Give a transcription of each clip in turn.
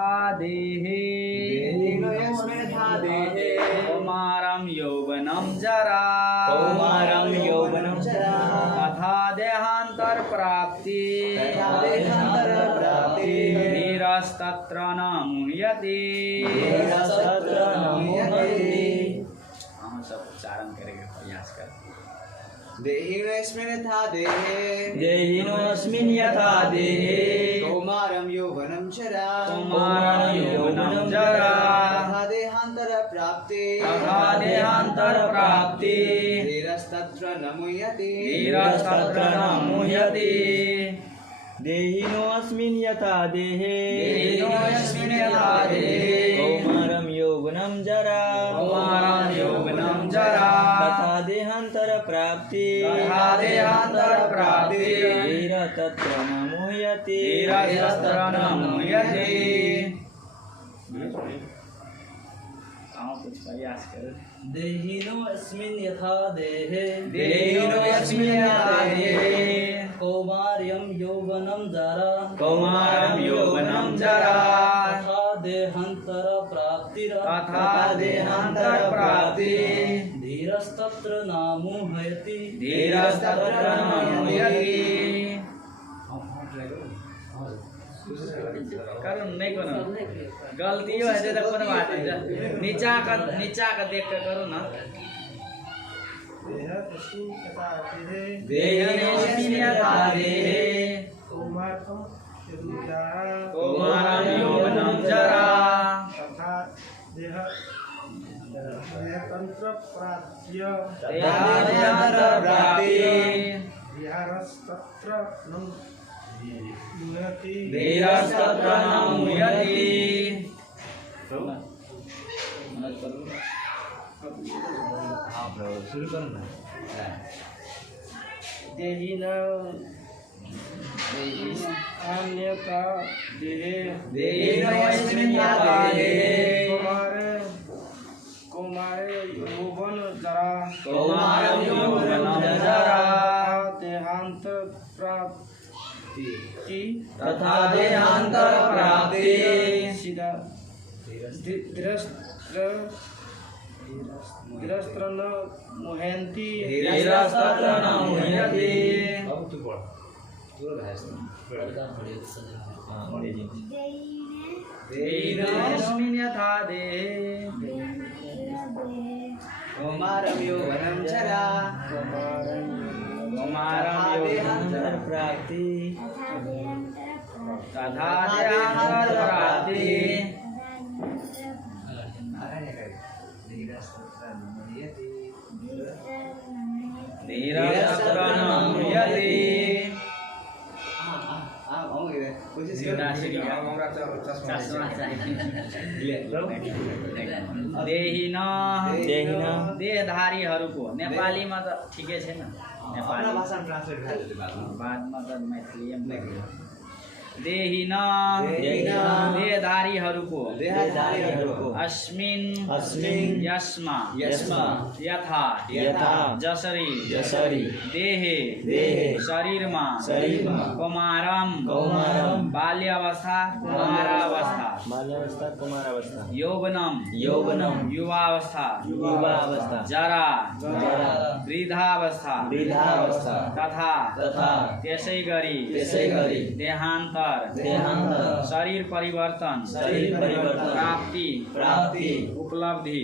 यथा देहे कौमारं यौवनं जरा तथा देहांतर प्राप्ति धीरस्तत्र न मुह्यते। हम सब उच्चारण करेंगे, प्रयास करें। देहिनोऽस्मिन् यथा देहे देहिनोऽस्मिन् यथा देहे कौमारं यौवनं जरा तथा देहान्तर प्राप्ति धीरस्तत्र न मुह्यते। देहिनोऽस्मिन् यथा देहे कौमारं यौवनं जरा तथा देहान्तर प्राप्ति धीरस्तत्र न मुह्यते। कुछ प्रयास करें। देहिनोऽस्मिन् यथा देहे कौमार्यं यौवनं जरा तथा देहान्तर प्राप्ति धीरस्तत्र न मुह्यते। करो नहीं करो, गलती हो है तो कोनो बात नहीं, नीचा का देख कर करो ना। देहिनोऽस्मिन् यथा देहे कौमारं यौवनं जरा तथा देहान्तर प्राप्ति धीरस्तत्र न मुह्यते। शुरू करो ना। अन्यथा देहिनोऽस्मिन् यथा देहे कौमारे यौवन जरा देहांत प्राप्ति तथा देहांतर प्राप्ति धीरस्त्र न मुह्यन्ति। देहिनोऽस्मिन् यथा देहे कौमारं यौवनं जरा देहान्तर प्राप्ति तथा देहांतर प्राप्ति धीरस्तत्र न मुह्यते। कोशिश करो। देहधारीहरूको नेपालीमा त ठिकै छैन, नेपाली भाषामा ट्रान्सलेट गरेर बादमा त मैथिली देहधारीहरूको अस्मिन् यस्मा यथा जसरी देहे शरीरमा कौमारम बाल्यावस्था कुमारावस्था यौवनम युवावस्था जरा वृद्धावस्था तथा त्यसै गरी देहान्तर शरीर परिवर्तन प्राप्ति उपलब्धि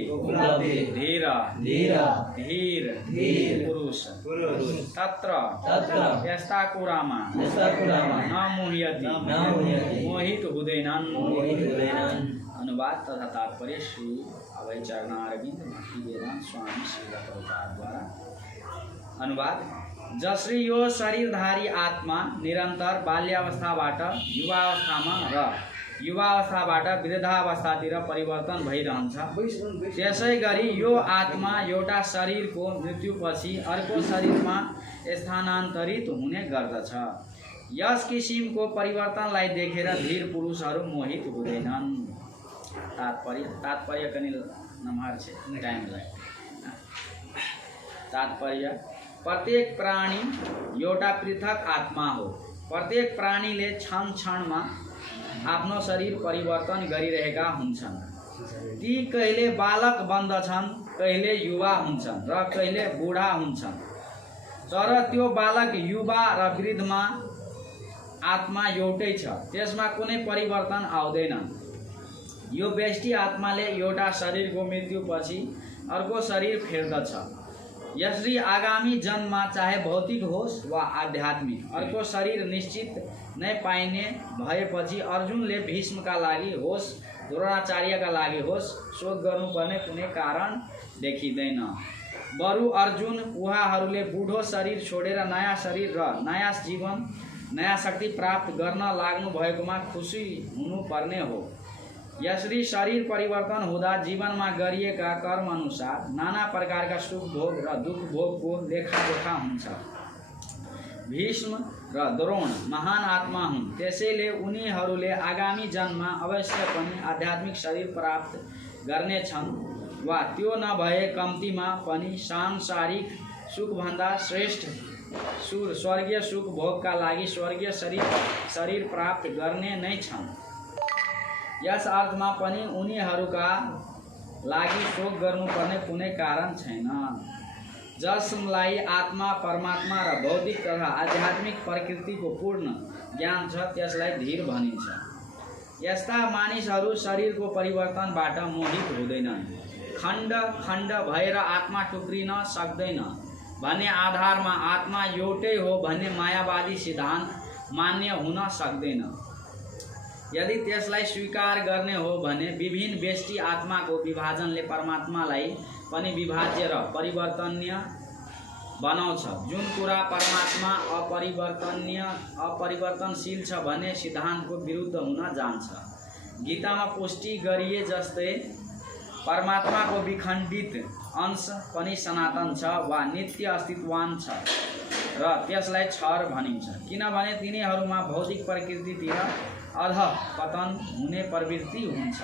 धीर पुरुष तत्र यस्ता कुरामा न मुह्यति मोहित हुँदैनन्। अनुवाद तथा तात्पर्य श्री अभय चरणारविंद भक्ति वेदांत स्वामी श्री द्वारा। अनुवाद जसरी यो शरीरधारी आत्मा निरन्तर बाल्यावस्थाबाट युवावस्थामा र युवावस्थाबाट वृद्धावस्थातिर परिवर्तन भइरहन्छ, त्यसै गरी यो आत्मा एउटा शरीरको मृत्युपछि अर्को शरीरमा स्थानान्तरित हुने गर्दछ। यस किसिमको परिवर्तनलाई देखेर धीर पुरुषहरू मोहित हुँदैनन्। तात्पर्य कनि नम्हर छ, टाइम लाग्छ। तात्पर्य प्रत्येक प्राणी एउटा पृथक आत्मा हो। प्रत्येक प्राणीले क्षण क्षणमा आफ्नो शरीर परिवर्तन गरिरहेका हुन्छन्। ती कहिले बालक बन्दछन्, कहिले युवा हुन्छन् र कहिले बुढा हुन्छन्। तर त्यो बालक, युवा र वृद्धमा आत्मा एउटै छ, त्यसमा कुनै परिवर्तन आउँदैन। यो व्यष्टि आत्माले एउटा शरीरको मृत्युपछि अर्को शरीर फेर्दछ। यसरी आगामी जन्ममा चाहे भौतिक होस् वा आध्यात्मिक अर्को शरीर निश्चित नै पाइने भएपछि अर्जुनले भीष्मका लागि होस् द्रोणाचार्यका लागि होस् शोक गर्नुपर्ने कुनै कारण देखिँदैन। बरु अर्जुन उहाँहरूले बुढो शरीर छोडेर नयाँ शरीर र नयाँ जीवन, नयाँ शक्ति प्राप्त गर्न लाग्नु भएकोमा खुसी हुनुपर्ने हो। यसरी शरीर परिवर्तन हुँदा जीवनमा गरिएका कर्म अनुसार नाना प्रकारका सुख भोग र दुख भोगको लेखाजोखा हुन्छ। भीष्म र द्रोण महान आत्मा हुन्, त्यसैले उनीहरूले आगामी जन्ममा अवश्य पनि आध्यात्मिक शरीर प्राप्त गर्नेछन् वा त्यो नभए कम्तीमा पनि सांसारिक सुखभन्दा श्रेष्ठ स्वर्गीय सुख भोगका लागि स्वर्गीय शरीर प्राप्त गर्ने नै छन्। यस अर्थमा पनि उनीहरूका लागि शोक गर्नुपर्ने कुनै कारण छैन। जसलाई आत्मा, परमात्मा र भौतिक तथा आध्यात्मिक प्रकृतिको पूर्ण ज्ञान छ त्यसलाई धीर भनिन्छ। यस्ता मानिसहरू शरीरको परिवर्तनबाट मोहित हुँदैनन्। खण्ड खण्ड भएर आत्मा टुक्रिन सक्दैन भन्ने आधारमा आत्मा एउटै हो भन्ने मायावादी सिद्धान्त मान्य हुन सक्दैन। यदि त्यसलाई स्वीकार गर्ने हो भने विभिन्न व्यष्टि आत्माको विभाजनले परमात्मालाई पनि विभाज्य र परिवर्तनीय बनाउँछ। जुन कुरा परमात्मा अपरिवर्तनशील छ भन्ने सिद्धान्तको विरुद्ध हुन जान्छ। गीतामा पुष्टि गरिए जस्तै परमात्माको विखण्डित अंश पनि सनातन छ वा नित्य अस्तित्ववान छ र त्यसलाई क्षर भनिन्छ, किनभने तिनीहरूमा भौतिक प्रकृतितिर अध पतन हुने प्रवृत्ति हुन्छ।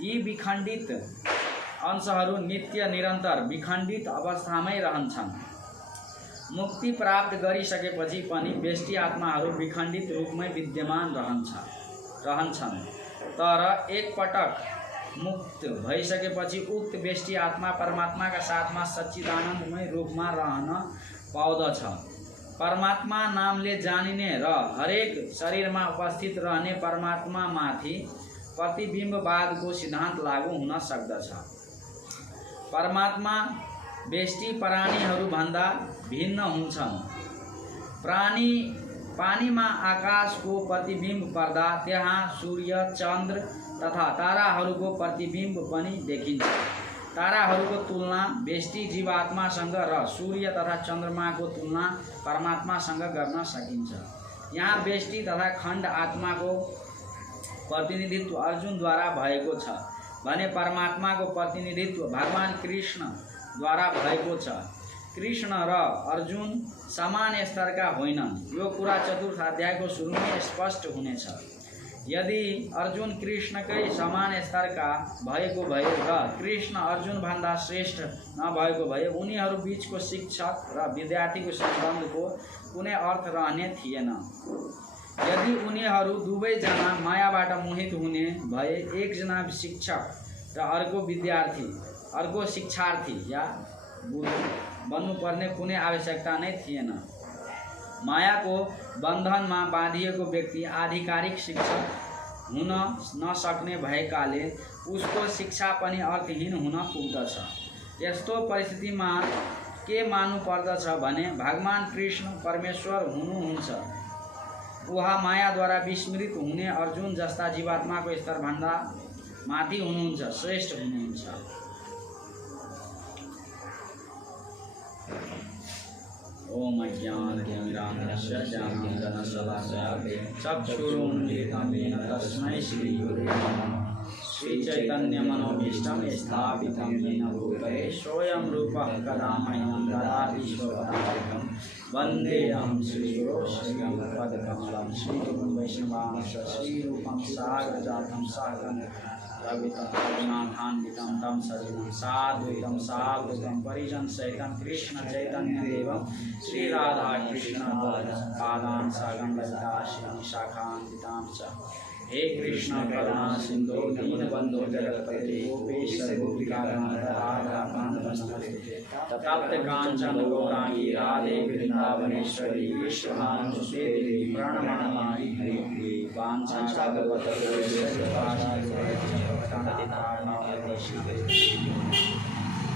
यी विखण्डित अंशहरू नित्य निरन्तर विखण्डित अवस्थामै रहन्छन्। मुक्ति प्राप्त गरिसकेपछि पनि व्यष्टि आत्माहरू विखण्डित रूपमै विद्यमान रहन्छन्। तर एकपटक मुक्त भइसकेपछि उक्त व्यष्टि आत्मा परमात्माका साथमा सच्चिदानन्दमय रूपमा रहन पाउँदछ। परमात्मा नामले जानिने र हरेक शरीरमा उपस्थित रहने परमात्मामाथि प्रतिबिम्बवादको सिद्धान्त लागू हुन सक्दछ। परमात्मा व्यष्टि प्राणीहरूभन्दा भिन्न हुन्छन्। पानीमा आकाशको प्रतिबिम्ब पर्दा त्यहाँ सूर्य, चन्द्र तथा ताराहरूको प्रतिबिम्ब पनि देखिन्छ। ताराहरूको तुलना व्यष्टि जीवात्मासँग र सूर्य तथा चन्द्रमाको तुलना परमात्मासँग गर्न सकिन्छ। यहाँ व्यष्टि तथा खण्ड आत्माको प्रतिनिधित्व अर्जुनद्वारा भएको छ भने परमात्माको प्रतिनिधित्व भगवान कृष्णद्वारा भएको छ। कृष्ण र अर्जुन समान स्तरका होइनन्। यो कुरा चतुर्थ अध्यायको सुरुमै स्पष्ट हुनेछ। यदि अर्जुन कृष्णकै समान स्तरका भएको भए र कृष्ण अर्जुनभन्दा श्रेष्ठ नभएको भए उनीहरू बीचको शिक्षक र विद्यार्थीको सम्बन्धको कुनै अर्थ रहने थिएन। यदि उनीहरू दुवैजना मायाबाट मोहित हुने भए एकजना शिक्षक र अर्को विद्यार्थी, अर्को शिक्षार्थी या बन्नुपर्ने कुनै आवश्यकता नै थिएन। मायाको बन्धनमा बाँधिएको व्यक्ति आधिकारिक शिक्षक हुन नसक्ने भएकाले उसको शिक्षा पनि अर्थहीन हुन पुग्दछ। यस्तो परिस्थितिमा के मान्नु पर्दछ भने भगवान कृष्ण परमेश्वर हुनुहुन्छ। उहाँ मायाद्वारा विस्मृत हुने अर्जुन जस्ता जीवात्माको स्तरभन्दा माथि हुनुहुन्छ, श्रेष्ठ हुनुहुन्छ। ओम ज्ञानतिमिरान्धस्य ज्ञानाञ्जनशलाकया चक्षुरुन्मीलितं येन तस्मै श्रीगुरुवे नमः। श्रीचैतन्यमनोभीष्टं स्थापितं येन भूतले स्वयं रूपः कदा मह्यं ददाति स्वपदान्तिकं। वन्देऽहं श्रीगुरो श्रीपदकमलं श्रीगुरुं वैष्णवांश्च श्रीरूपं साग्रजातं साग्रं रवितम तम सजिनं साद्वैतं सावधूतं परिजनसहितं कृष्ण चैतन्यदेवं श्री राधा कृष्ण पादान् सागं ललिता श्री शाखान्वितां च हे कृष्ण करुणा सिंधु दीनबंधो जगत्पते गोपेश गोपिकाकांत राधा कांत नमस्ते तप्त कांचन गौरांगी राधे वृंदावनेश्वरी विश्वभानुसुते देवी प्रणमामि हरि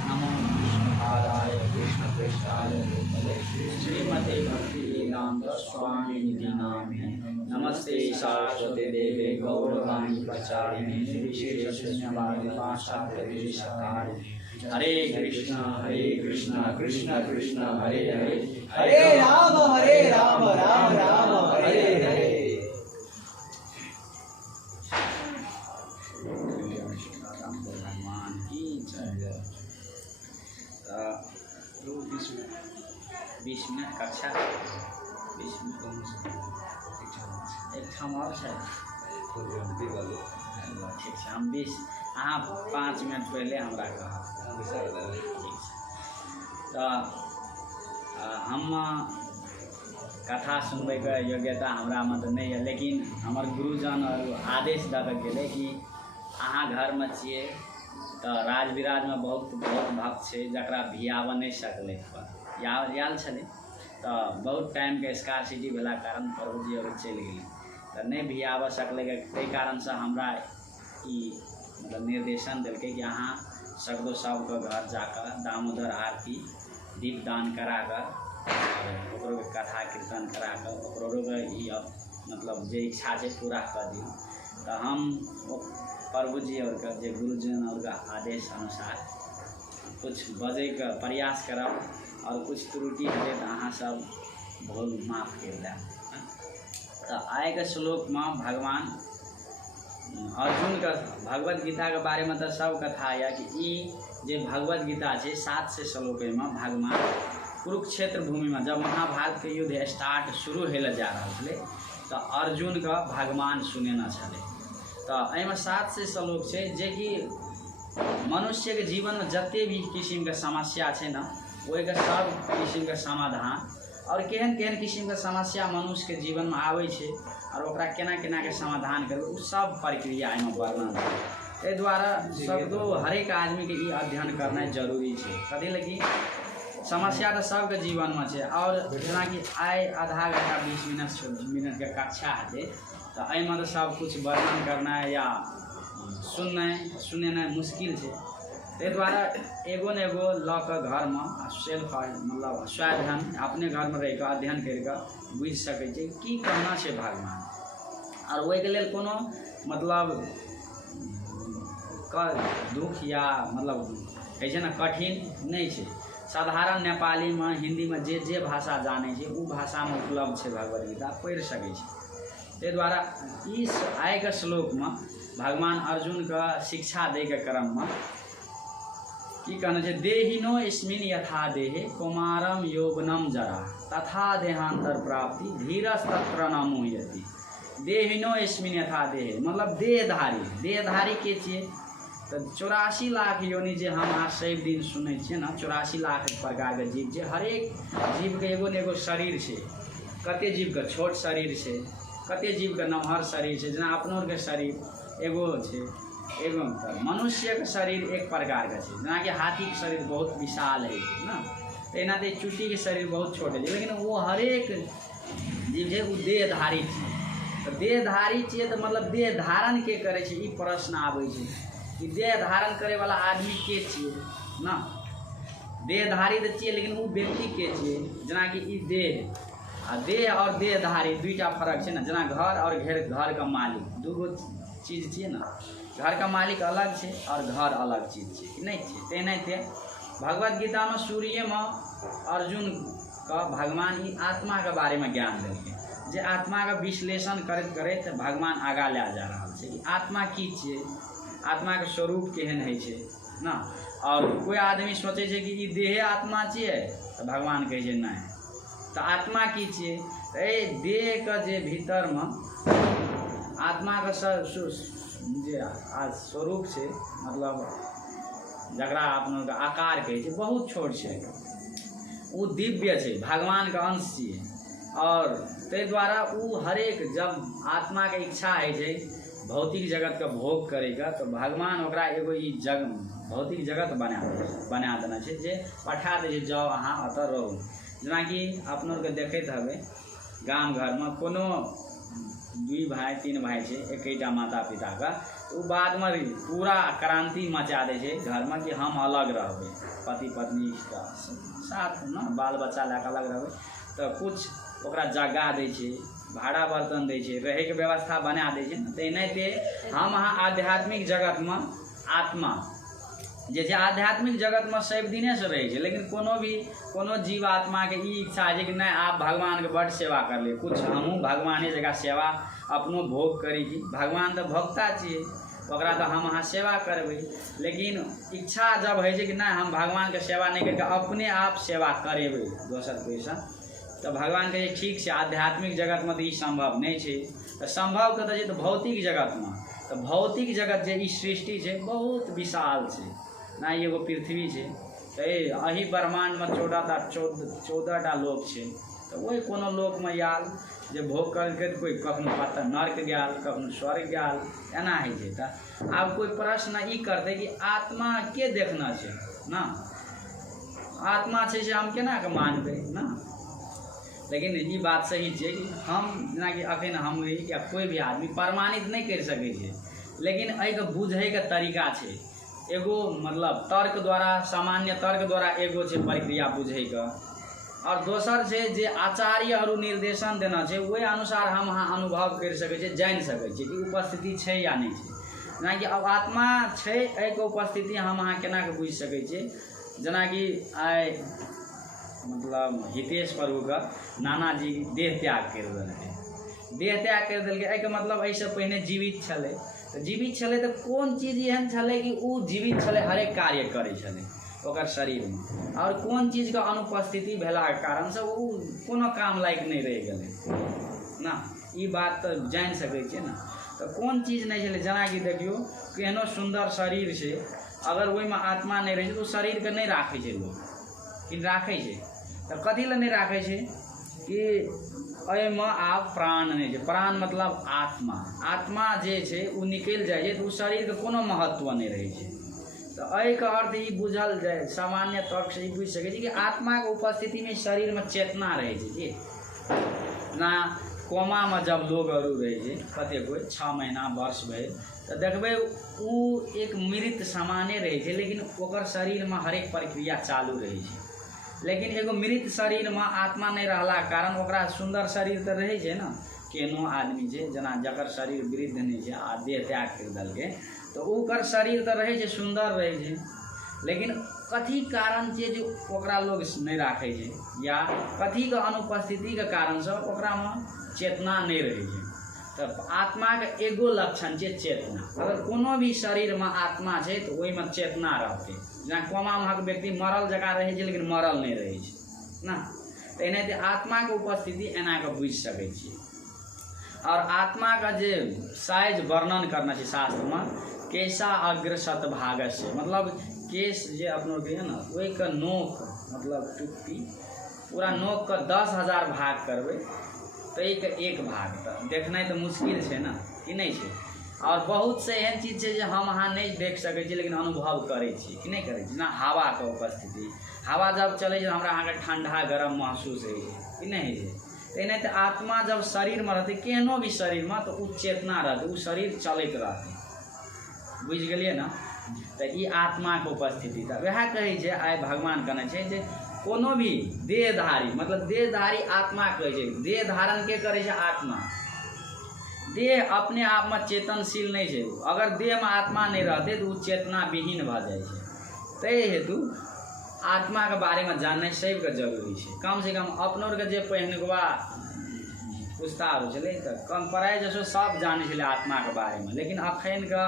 नमो विष्णुपादाय कृष्णपृष्ठाय श्रीमते भक्तिवेदांत स्वामी निधि नामिने नमस्ते सरस्वती देवे गौरवाणी प्रचारिणे विशेष शून्यवादी पाश्चात्य देशकारिणे हरे कृष्ण कृष्ण कृष्ण हरे हरे हरे राम राम राम हरे हरे। भगवान की जय। 20 मिनट कक्षा 20 मिनट एक ठाम और है ठीक है हम 20 अहाँ 5 मिनट पहले हमरा कहा ठीक तो हम कथा सुनबे के योग्यता हमरा में तो नहीं है लेकिन हमार गुरुजन और आदेश दऽ गेलै कि अहाँ घर में छिए तो राज विराज में बहुत भक्त है जकरा भियाबऽ नहीं सकलै आयल छलै तो बहुत टाइम के स्कार्सिटी भेला कारण प्रभुजी और चलि गेलै तो नहीं भियाबऽ सकलै ताहि कारण से हमरा मतलब निर्देशन दिलकै कि अहाँ सगरो सबके घर जाकर दामोदर आरती दीपदान कराकर ओकरो कथा कीर्तन कराकर ओकरो मतलब जे इच्छा है पूरा कर दियौ तो हम प्रभुजी और जे गुरुजन और आदेश अनुसार कुछ बजे का प्रयास करब और कुछ त्रुटि हेतै तो अहाँ सब भूल माफ कर देब। तो आय के श्लोक में भगवान अर्जुन का भगवत गीता के बारे में तो सब कथा है कि जे भगवत गीता है 7 से श्लोक में भगवान कुरुक्षेत्र भूमि में जब महाभारत के युद्ध स्टार्ट शुरू होले जा रहा है तो अर्जुन का भगवान सुनेना छे तो एहिमे 7 से श्लोक है जे कि मनुष्य के जीवन में जते भी किस्म के समस्या है ना वही के सब किस्म के समाधान और केहन केहन किस्म के समस्या मनुष्य के जीवन में आवे छे और ओकरा केना केना के समाधान करबे उ सब प्रक्रिया एहिमे वर्णन है। एहि द्वारा सबको हरेक आदमी के अध्ययन करना जरूरी है कथी लगी समस्या तो सबके जीवन में है और जेना कि आइ आधा घंटा 20 मिनट के कक्षा है तो एहिमे तो सब कुछ वर्णन करना या सुनना मुश्किल है ताहि द्वारा एगो न एगो लऽ कऽ घर में सेल्फ मतलब स्वाध्ययन अपने घर में रह अध्ययन करके बुझि सकै छै की कहना है भगवान और ओहि के लेल कोनो मतलब दुख या मतलब कहै छै ना कठिन नहीं है साधारण नेपाली में हिंदी में जे भाषा जाने छै उ भाषा में उपलब्ध है भगवद्गीता पढ़ि सकै छै ताहि द्वारा इस आय के श्लोक में भगवान अर्जुन का शिक्षा दे के क्रम में की कहना है देहिनो अस्मिन् यथा देहे कौमारम यौवनम जरा तथा देहांतर प्राप्ति धीरस्तत्र न मुह्यति। देहिनो अस्मिन् यथा देहे मतलब देहधारी के छिए तो 84 लाख योनि जे हम आज सब दिन सुनै छियै ना 84 लाख प्रकार के जीव जे हरेक जीव के एगो न एगो शरीर है कते जीव के छोट शरीर है कते जीव के नमहर शरीर है जेना अपनो के शरीर एगो है एगो मनुष्य के शरीर एक प्रकार के जना कि हाथी के शरीर बहुत विशाल है ना तो एना चूटी के शरीर बहुत छोट है लेकिन वो हरेक जीव है वो देहधारी है तो देहधारी चाहिए तो मतलब देह धारण के करे छे ई प्रश्न आवे छे कि देह धारण करे वाला आदमी के छिए ना देहधारी तो चाहिए लेकिन वो व्यक्ति के छिए जना कि ई देह आ देह और देहधारी दुईटा फर्क है ना जना घर और घर का मालिक दूगो चीज चाहिए ना घर का मालिक अलग है और घर अलग चीज है नहीं है तेनाहिते भगवत गीता में सूर्य में अर्जुन का भगवान ही आत्मा के बारे में ज्ञान देलकै जे आत्मा का विश्लेषण करते करते भगवान आगा ले जा रहा है कि आत्मा की छिए आत्मा के स्वरूप केहन है छे ना और कोई आदमी सोचे छे कि ई देहे आत्मा छिए तो भगवान कहे छे नहीं तो आत्मा की छिए तो देह का जे भीतर में आत्मा का जे स्वरूप से मतलब जकरा अपना आकार कहे छे बहुत छोट है वो दिव्य है भगवान का अंश है और ते द्वारा वो हरेक जब आत्मा के इच्छा है भौतिक जगत का भोग करेगा तो भगवान ओकरा एगो ई भौतिक जगत बना देना छै जे पठा दे जाओ अहाँ अतऽ रहू। जेनाकि अपनोके देखैत हबै गाम घरमे कोनो 2 भाई 3 भाई छै, एकेटा माता पिता का, तो बाद में पूरा क्रांति मचा दे छै घर में कि हम अलग रहबै, पति पत्नी का साथ न बाल बच्चा लैके अलग रहबै। तो कुछ ओकरा जगह दै छै, भाड़ा बर्तन दै छै, रहैके व्यवस्था बना दै छै। तो एनाहिते हम अहाँ आध्यात्मिक जगत में आत्मा जे छै आध्यात्मिक जगत में सब दिने से रहे छै, लेकिन कोनो जीव आत्मा के ई इच्छा है कि नहीं आप भगवान के बड़ सेवा कर ले, कुछ हमहूँ भगवाने जगह सेवा अपनो भोग करी कि भगवान तो भोक्ता छिए, ओकरा तो हम अहाँ सेवा करबै। लेकिन इच्छा जब है कि नहीं हम भगवान के सेवा नहीं करके अपने आप सेवा करेबै दोसर कोईसँ, तो भगवान कहे ठीक छै आध्यात्मिक जगत में तो ई संभव नहीं छै। तो संभव कतऽ छै? तो भौतिक जगत में। तो भौतिक जगत जे ई सृष्टि छै बहुत विशाल छै, ना एगो पृथ्वी छै, तो अही ब्रह्मांड में 14टा लोक छै। तो वही कोनो लोक में आयल जे भोग करके कोई कखनो नर्क गया, कखनो स्वर्ग गया, एना होइ छै। तो आब कोई प्रश्न ई करते कि आत्मा के देखना छै ना, आत्मा छै से हम केना के मानबै ना। लेकिन ई बात सही छै कि हम जेनाकि अखन हम रही या कोई भी आदमी प्रमाणित नहीं कर सकै छै, लेकिन एहिके बुझैके तरीका छै। एगो मतलब तर्क द्वारा, सामान्य तर्क द्वारा एगो छै प्रक्रिया बुझैके, और दोसर छै जे आचार्यहरू निर्देशन देना छै वही अनुसार हम अहाँ अनुभव कर सकै छियै, जानि सकै छियै कि उपस्थिति छै या नहीं छै। जेनाकि अब आत्मा छै, एहिके उपस्थिति हम अहाँ केना के बुझि सकै छियै। जेनाकि आइ मतलब हितेश प्रभुके नानाजी देह त्याग कर देलकै, देह त्याग कर देलकै, एहिके मतलब एहिसँ पहिने जीवित छलै। तो जीवित छलै तो कोन चीज एहन छलै कि ओ जीवित छलै, हरेक कार्य करै छलै ओकर शरीर में, और कोन चीज के अनुपस्थिति भेलाके कारण से ओ कोनो काम लायक नहीं रहि गेलै ना, ई बात तो जानि सकै छियै ना। तो कोन चीज नहीं छलै, जेनाकि देखियो केहनो सुंदर शरीर छै, अगर ओहिमे आत्मा नहीं रहै छै तो ओ शरीरके नहीं राखै छै लोग, कि राखै छै। तो कथी लए नहीं राखै छै कि एहिमे आब प्राण नहीं छै, प्राण मतलब आत्मा, आत्मा जे छै ओ निकलि जाइ छै तो ओ शरीरके कोनो महत्व नहीं रहै छै। तो एहिके अर्थ ई बुझल जाए, सामान्य तर्क से ई बुझि सकै छी कि आत्मा के उपस्थिति में शरीर में चेतना रहै छै कि ना। कोमा में जब लोगहरू रहै छै कते कोई 6 महीना वर्ष भेल, तो देखबै ओ एक मृत सामान्य रहै छै, लेकिन ओकर शरीर में हरेक प्रक्रिया चालू रहै छै। लेकिन एगो मृत शरीर में आत्मा नहीं रहला कारण ओकरा सुंदर शरीर तो रहै छै ना। केनो आदमी छै जेना जकर शरीर वृद्ध नहीं छै आ देह त्याग कर देलकै, तो ओकर शरीर तो रहै छै सुंदर रहै छै, लेकिन कथी कारण छै जे ओकरा लोग नहीं राखै छै, या कथी के अनुपस्थिति के कारण से ओकरा में चेतना नहीं रहै छै। तो आत्मा के एगो लक्षण छै चेतना। अगर कोनो भी शरीर में आत्मा छै तो ओहि में चेतना रहतै। जेना कोमा में व्यक्ति मरल जगह रहै छै लेकिन मरल नहीं रहै छै ना। तो एनाहिते आत्मा के उपस्थिति एना के बुझि सकै छियै। और आत्मा का जे साइज वर्णन करना छै शास्त्र में, केशा अग्र शतभागस्य, मतलब केश जे अपनो के है ना ओहि के नोक मतलब टुप्पी पूरा नोक के 10,000 भाग करबै तो एक भाग, तो देखनाइ तो मुश्किल छै ना, कि नहीं छै। और बहुत से एहन चीज छै जे हम अहाँ नहीं देख सकै छी लेकिन अनुभव करै छी कि नहीं करै छी। जेना हवा के उपस्थिति, हवा जब चलै छै हमरा अहाँके ठंडा गरम महसूस होइ छै कि नहीं होइ छै। तो एनाहिते आत्मा जब शरीर में रहतै, केहनो भी शरीर में, तो ओ चेतना रहतै, ओ शरीर चलैत रहतै, बुझि गेलियै ना। तो ई आत्मा के उपस्थिति था, वएह कहै छै आइ भगवान कहने छै जे कोनो भी देहधारी, मतलब देहधारी आत्मा कहै छै। देह धारण के करै छै? आत्मा। देह अपने आप में चेतनशील नहीं छै, अगर देह में आत्मा नहीं रहते तो चेतना विहीन भ जाए छै। तै हेतु आत्मा के बारे में जानना सबके जरूरी है। कम से कम अपनो के जे पहिनगुआ पुस्ताहरू छलै तो कम पढ़ाई जसो सब जाने छलै आत्मा के बारे में, लेकिन अखन के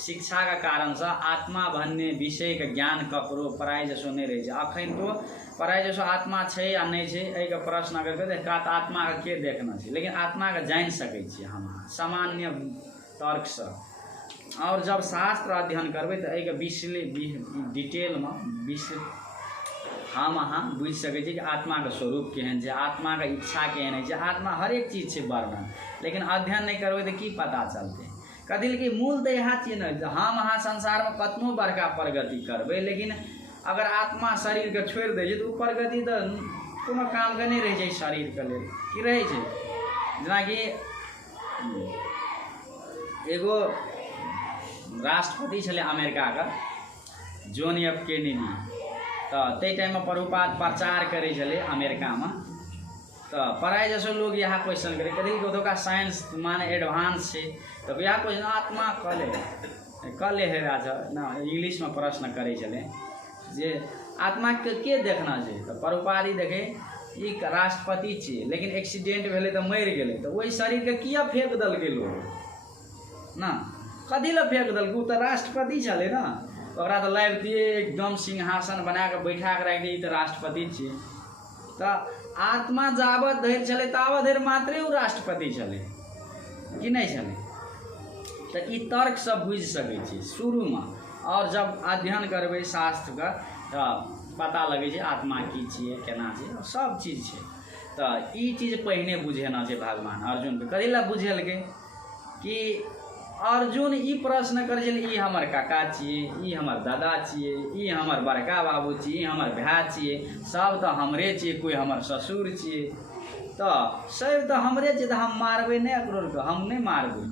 शिक्षा के कारण से आत्मा भन्ने विषय के ज्ञान ककरो पढ़ाई जसो नहीं रहे छै। अखन तो पढ़ाई जसो आत्मा छै या नहीं छै एहिके प्रश्न अगर करते तो आत्मा के देखना छै, लेकिन आत्मा के जानि सकै छियै हम सामान्य तर्क से। और जब शास्त्र अध्ययन करबै तो एहिके डिटेल में हम अहाँ बुझि सकै छी कि आत्मा के स्वरूप केहन छै, आत्मा के इच्छा केहन है, आत्मा हरेक चीज छै वर्णन, लेकिन अध्ययन नहीं करबै तो की पता चलते। कथी कि मूल तऽ इएह छियै ने, हम अहाँ संसारमे कतनो बड़का प्रगति करबै, लेकिन अगर आत्मा शरीरके छोड़ि दै छै तऽ ओ प्रगति तऽ कोनो कामके नहि रहै छै शरीरके लेल। की रहै छै, जेनाकि एगो राष्ट्रपति छलै अमेरिकाके, जॉन एफ केनेडी। तऽ ताहि टाइममे प्रभुपाद प्रचार करै छलै अमेरिकामे। तऽ पढ़ाइ जैसे लोग इएह क्वेश्चन करे, कथी कि ओतुका साइंस माने एडवांस छै, तऽ इएह क्वेश्चन आत्मा कले है राजा ना इंग्लिशमे प्रश्न करै छलै जे आत्माके के देखना छै। तऽ प्रभुपाद ई देखे ई राष्ट्रपति छियै, लेकिन एक्सीडेंट भेलै तऽ मरि गेलै, तऽ ओहि शरीरके किया फेंक देलकै लोग ना, कथी लए फेंक देलकै, ओ तऽ राष्ट्रपति छलै ना। ओकरा तऽ लाबितियै एकदम सिंहासन बना कऽ बैठा कऽ राखि दियै, तऽ राष्ट्रपति छियै। तऽ आत्मा जाबत धरि छलै ताबत धरि मात्रे ओ राष्ट्रपति छलै कि नहि छलै। तऽ ई तर्कसँ बुझि सकै छी शुरूमे, और जब अध्ययन करबै शास्त्रके तऽ पता लगै छै आत्मा की छियै, केना छै, सब चीज छै। तऽ ई चीज पहिने बुझेना छै भगवान अर्जुनके। कथी लए बुझेलकै कि अर्जुन ई प्रश्न करै छलै, ई हमर काका छियै, ई हमर दादा छियै, ई हमर बड़का बाबू छियै, ई हमर भाय छियै, सब तऽ हमरे छियै, कोइ हमर ससुर छियै, तऽ सब तऽ हमरे छियै, तऽ हम मारबै नहि एकरोके, हम नहि मारबै।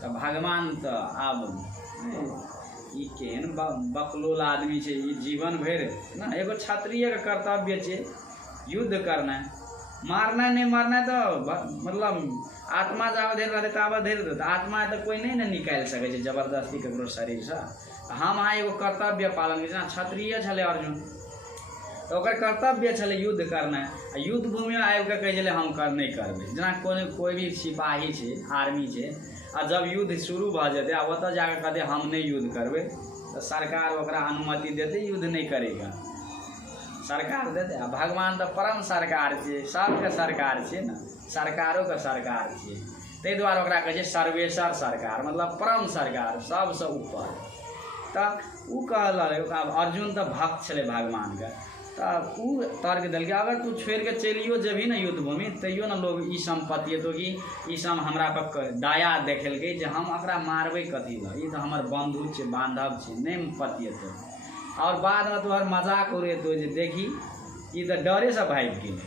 तऽ भगवान तऽ आब ई केहन बकलोल आदमी छै, ई जीवन भरि ना एगो क्षत्रियके कर्तव्य छै युद्ध करनाइ, मारनाइ नहि मारनाइ तऽ मतलब आत्मा जाबत धरि रहतै ताबत धरि रहतै। आत्मा तऽ कोई नहीं ने निकालि सकै छै जबरदस्ती ककरो शरीरसँ। हम अहाँ एगो कर्तव्य पालन करै, जेना क्षत्रिय छलै अर्जुन, तऽ ओकर कर्तव्य छलै युद्ध करनाइ, आ युद्ध भूमिमे आबि कऽ कहै छलै हम नहि करबै। जेना कोई भी सिपाही छै, आर्मी छै, आ जब युद्ध शुरू भऽ जेतै आ ओतऽ जाकऽ कहतै हम नहीं युद्ध करबै, तऽ सरकार ओकरा अनुमति देतै युद्ध नहीं करेगा, सरकार देतै। आ भगवान तऽ परम सरकार छियै, सबके सरकार छियै ने, सरकारोके सरकार छियै। ताहि दुआरे ओकरा कहै छै सर्वेश्वर सरकार, मतलब परम सरकार, सबसँ ऊपर। तऽ ओ कहलक अर्जुन तऽ भक्त छलै भगवानके, तऽ ओ तर्क देलकै अगर तू छोड़ि कऽ चलियो जेबही ने युद्ध भूमि, तैयो ने लोग ई संपत्तियतो कि ई सब हमरा पर दया देखेलकै जे हम एकरा मारबै कथी लए, ई तऽ हमर बंधु छै, बांधव छै, नहीं पतियतो। और बादमे तोहर मजाक उड़ेतो जे देखी ई तऽ डरेसँ भागि गेलै,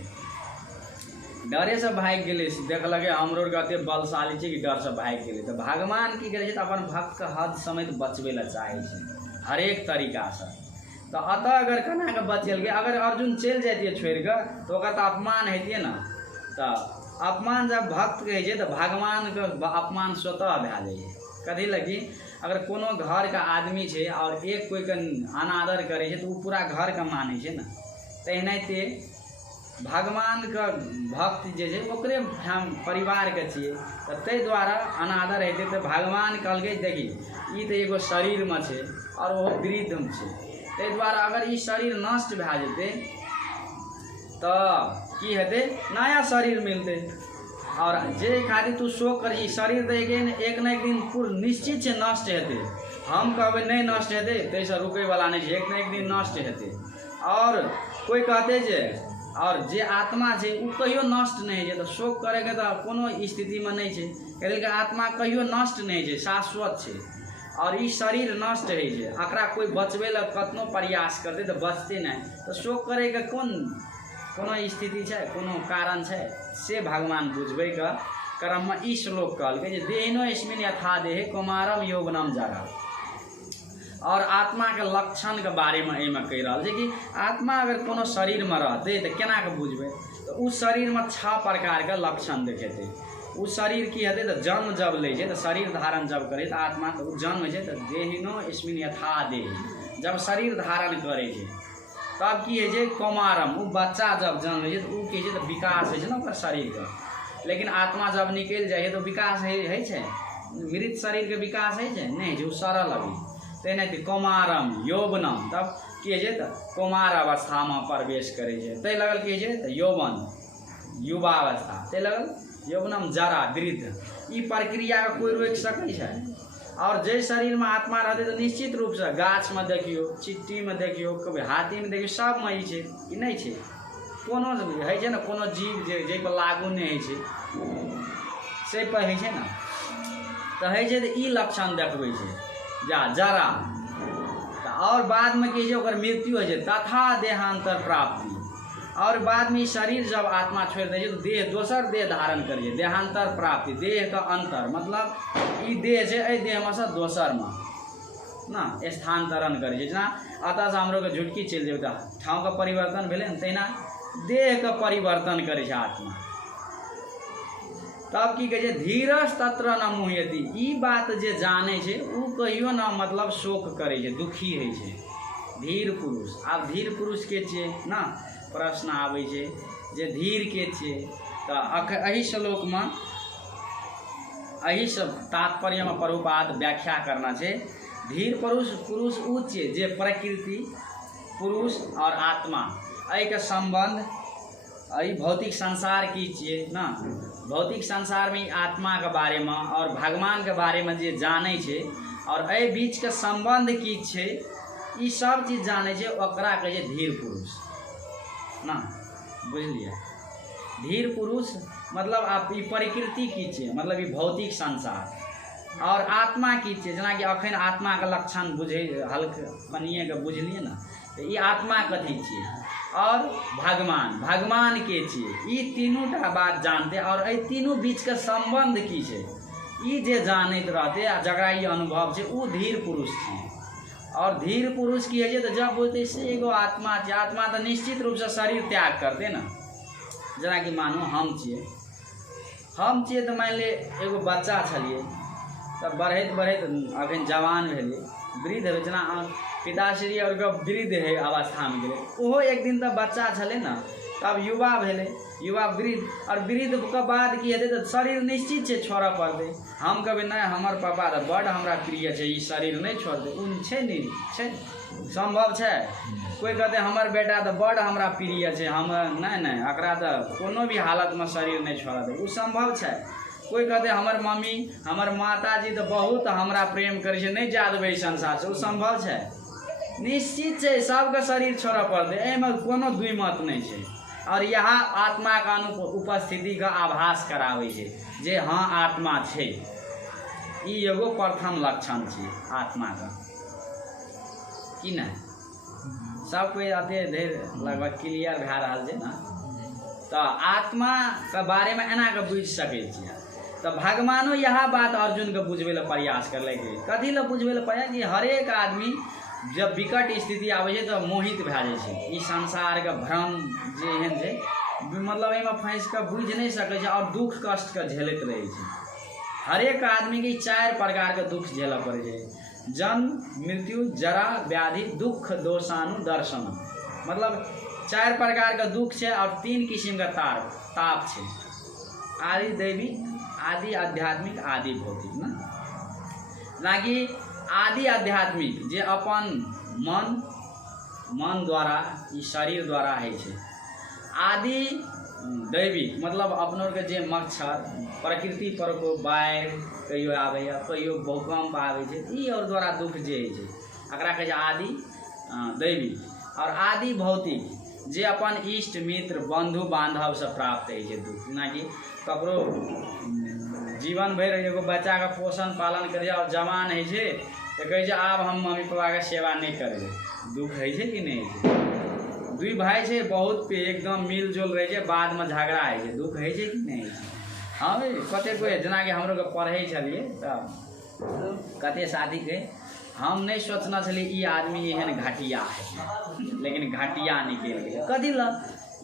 डरेसँ भागि गेलै, देखलकै हमरो कते बलशाली छै कि डरसँ भागि गेलै। तऽ भगवान की करै छै तऽ अपन भक्तके हद समेत बचबै लए चाहै छै हरेक तरीकासँ। तऽ अतः अगर केना कऽ बचेलकै, अगर अर्जुन चलि जाइतियै छोड़ि कऽ तऽ ओकर तऽ अपमान हेतियै ने। तऽ अपमान जब भक्त कहै छै तऽ भगवानके अपमान स्वतः भए जाइ छै। कथी लगी अगर कोनो घरके आदमी छै और एक कोइके अनादर करै छै तऽ ओ पूरा घरके मानै छै ने, तेनाहिते भगवानके भक्त जे छै ओकरे हम परिवारके छियै। तऽ ताहि दुआरे अनादर हेतै तऽ भगवान कहलकै देखी ई तऽ एगो शरीरमे छै और ओहो वृद्धमे छै, ताहि दुआरे अगर ई शरीर नष्ट भए जेतै तऽ की हेतै, नया शरीर मिलतै। और जे खातिर तू शोक करै छी शरीर तऽ एक ने एक दिन पूर्ण निश्चित छै नष्ट हेतै। हम कहबै नहीं नष्ट हेतै ताहिसँ रुकैवला नहि छै, एक ने एक दिन नष्ट हेतै। और कोई कहतै जे और जे आत्मा छै ओ कहियो नष्ट नहीं छै, तऽ शोक करैके तऽ कोनो स्थितिमे नहीं छै, कियाकि आत्मा कहियो नष्ट नहीं छै, शाश्वत छै। और ई शरीर नष्ट होइ छै, एकरा कोई बचबै लए कतनो प्रयास करतै तऽ बचतै नहीं। तऽ शोक करैके कोनो स्थिति छै, कोनो कारण छै, से भगवान बुझबैके क्रममे ई श्लोक कहलकै जे देहिनो अस्मिन् यथा देहे कौमारम यौवनम जरा। और आत्मा के लक्षण के बारे में एहिमे कहि रहल छै कि आत्मा अगर कोनो शरीर में रहतै तऽ केना के बुझबै, तऽ उ शरीर में 6 प्रकार के लक्षण देखेतै। उ शरीर की हेतै तऽ जन्म जब लै छै तऽ शरीर धारण जब करे तऽ आत्मा के जन्म होइ छै तऽ देहिनो अस्मिन् यथा देहे, जब शरीर धारण करे छै तब की होइ छै कौमारम, उ बच्चा जब जन्म लै छै तऽ उ की होइ छै तऽ विकास होइ छै ने ओकर शरीरके। लेकिन आत्मा जब निकलि जाइ छै तऽ विकास होइ छै, मृत शरीरके विकास होइ छै नहि, जे उ सरल अभी। तेनाहिते कौमारम यौवनम, तब की होइ छै तऽ कौमार अवस्थामे प्रवेश करै छै, ताहि लगल की होइ छै तऽ यौवन युवावस्था, ताहि लगल यौवनम जरा वृद्ध। ई प्रक्रियाके कोई रोकि सकै छै। और जे शरीरमे आत्मा रहतै तऽ निश्चित रूपसँ गाछमे देखियौ, चिट्टीमे देखियौ, कभी हाथीमे देखियौ, सबमे ई छै, ई नहि छै कोनो होइ छै ने कोनो जीव जे जाहि पर लागू नहि होइ छै से पर होइ छै ने। कहै छै तऽ ई लक्षण देखबै छै जरा और बाद में कि ओकर मृत्यु होइ छै तथा देहांतर प्राप्ति। और बाद में शरीर जब आत्मा छोड़ दै छै तो देह दोसर देह धारण करै छै देहांतर प्राप्ति। देह का अंतर मतलब ई देह छै एहि देह में से दोसर में ना स्थानांतरण करै छै। जेना अतः से हमरो के झुटकी चलि जेबै तऽ ठाव का परिवर्तन भेलै ने तहिना देह का परिवर्तन करै छै आत्मा। तब की कहै छै धीरज तत्र न मुह्यति। ई बात जे जानै छै उ कहियो न मतलब शोक करै छै दुखी होइ छै। धीर पुरुष आब धीर पुरुष के छियै ना प्रश्न आबै छै जे धीर के छियै तऽ एहि श्लोक में एहि सब तात्पर्य में प्रभुपाद व्याख्या करना छै। धीर पुरुष उ छियै जे प्रकृति पुरुष और आत्मा एहि के संबंध एहि भौतिक संसार की छियै ना भौतिक संसार में आत्मा के बारे में और भगवान के बारे में जे जानै छै और एहि बीच के संबंध की छै ई सब चीज जानै छै ओकरा कहै छै धीर पुरुष ना बुझलिए। धीर पुरुष मतलब आप ई प्रकृति की छियै मतलब ई भौतिक संसार और आत्मा की छियै जेना कि अखन आत्मा के लक्षण बुझे हल्का कनिए के बुझलिए ना तऽ ई आत्मा कथी छियै और भगवान के छियै। ई तीनूटा बात जानते और एहि तीनू बीच के संबंध की छै ई जे जानैत रहते आ जकरा ई अनुभव छै उ धीर पुरुष छियै। और धीर पुरुष की है तो जब बोलते से एगो आत्मा छै आत्मा तो निश्चित रूप से शरीर त्याग करते ना। जेना कि मानू हम छियै तो मान ले एगो बच्चा छलिए तब बढ़ैत अखन जवान भेलिए वृद्ध भेलै जेना पिताश्री और वृद्ध है अवस्था में गेलै ओहो एक दिन तब बच्चा छलै ना तब युवा भेलै युवा वृद्ध और वृद्ध के बाद की हेतै तऽ शरीर निश्चित छै छोड़ऽ पड़तै। हम कहबै नहि हमर पापा तऽ बड़ हमरा प्रिय छै ई शरीर नहीं छोड़तै उ छै नहीं छै संभव छै। कोई कहते हमर बेटा तऽ बड़ हमरा प्रिय छै हम नहीं एकरा तऽ कोनो भी हालत में शरीर नहीं छोड़तै उ संभव छै। कोई कहते हमर मम्मी हमर माताजी तो बहुत हमरा प्रेम करै छै नहीं जा देबै संसार से उ संभव छै। निश्चित छै सबके शरीर छोड़ऽ पड़तै एहिमे कोनो दुई मत नहीं छै। और यहाँ आत्मा का उपस्थिति का आभास कराबै छै जे हाँ आत्मा छै। ई एगो प्रथम लक्षण छै आत्मा का कि नहीं सब कोई अते देर लगभग क्लियर भए रहल छै ना। तो आत्मा के बारे में एना के बुझि सकै छियै। तो भगवानो यह बात अर्जुन के बुझबै लए प्रयास करलकै कथी लए बुझबै लए प्रयास कि हरेक आदमी जब विकट स्थिति आबै छै तऽ मोहित भए जाइ छै ई संसार के भ्रम जे एहन छै मतलब एहिमे फँसि कऽ बुझि नहीं सकै छै और दुख कष्ट के झेलैत रहै छै। हरेक आदमी के 4 प्रकार के दुख झेलऽ पड़ै छै जन्म मृत्यु जरा व्याधि दुख दोषानु दर्शन मतलब 4 प्रकार के दुख छै और 3 किस्म के ताप छै आदि दैविक आदि आध्यात्मिक आदि भौतिक ना। लागी आदि आध्यात्मिक जे अपन मन द्वारा ई शरीर द्वारा है छै। आदि दैविक मतलब अपनो के जे मच्छर प्रकृति पर को बाढ़ि कहियो आबैया कहियो भूकंप आबै छै ई और द्वारा दुख जे है छै एकरा कहै छै आदि दैविक। और आदि भौतिक जे अपन इष्ट मित्र बंधु बांधव से प्राप्त है छै दुख। जेनाकि ककरो जीवन भरि एगो बच्चा के पोषण पालन करे और जवान है छै तो कहै छै आब हम मम्मी पापा के सेवा नहीं करबै दुख है छै कि नहीं है। दुई भाई छै बहुत एकदम मिलजुल रहे छै बाद में झगड़ा है छै दुख है छै कि नहीं है। हाँ कते कोई जेना कि हमरो के पढ़ै छलिए तब कते शादी के हम नहीं सोचना छलिए ई आदमी एहन घटिया है लेकिन घटिया निकल गए कथी ला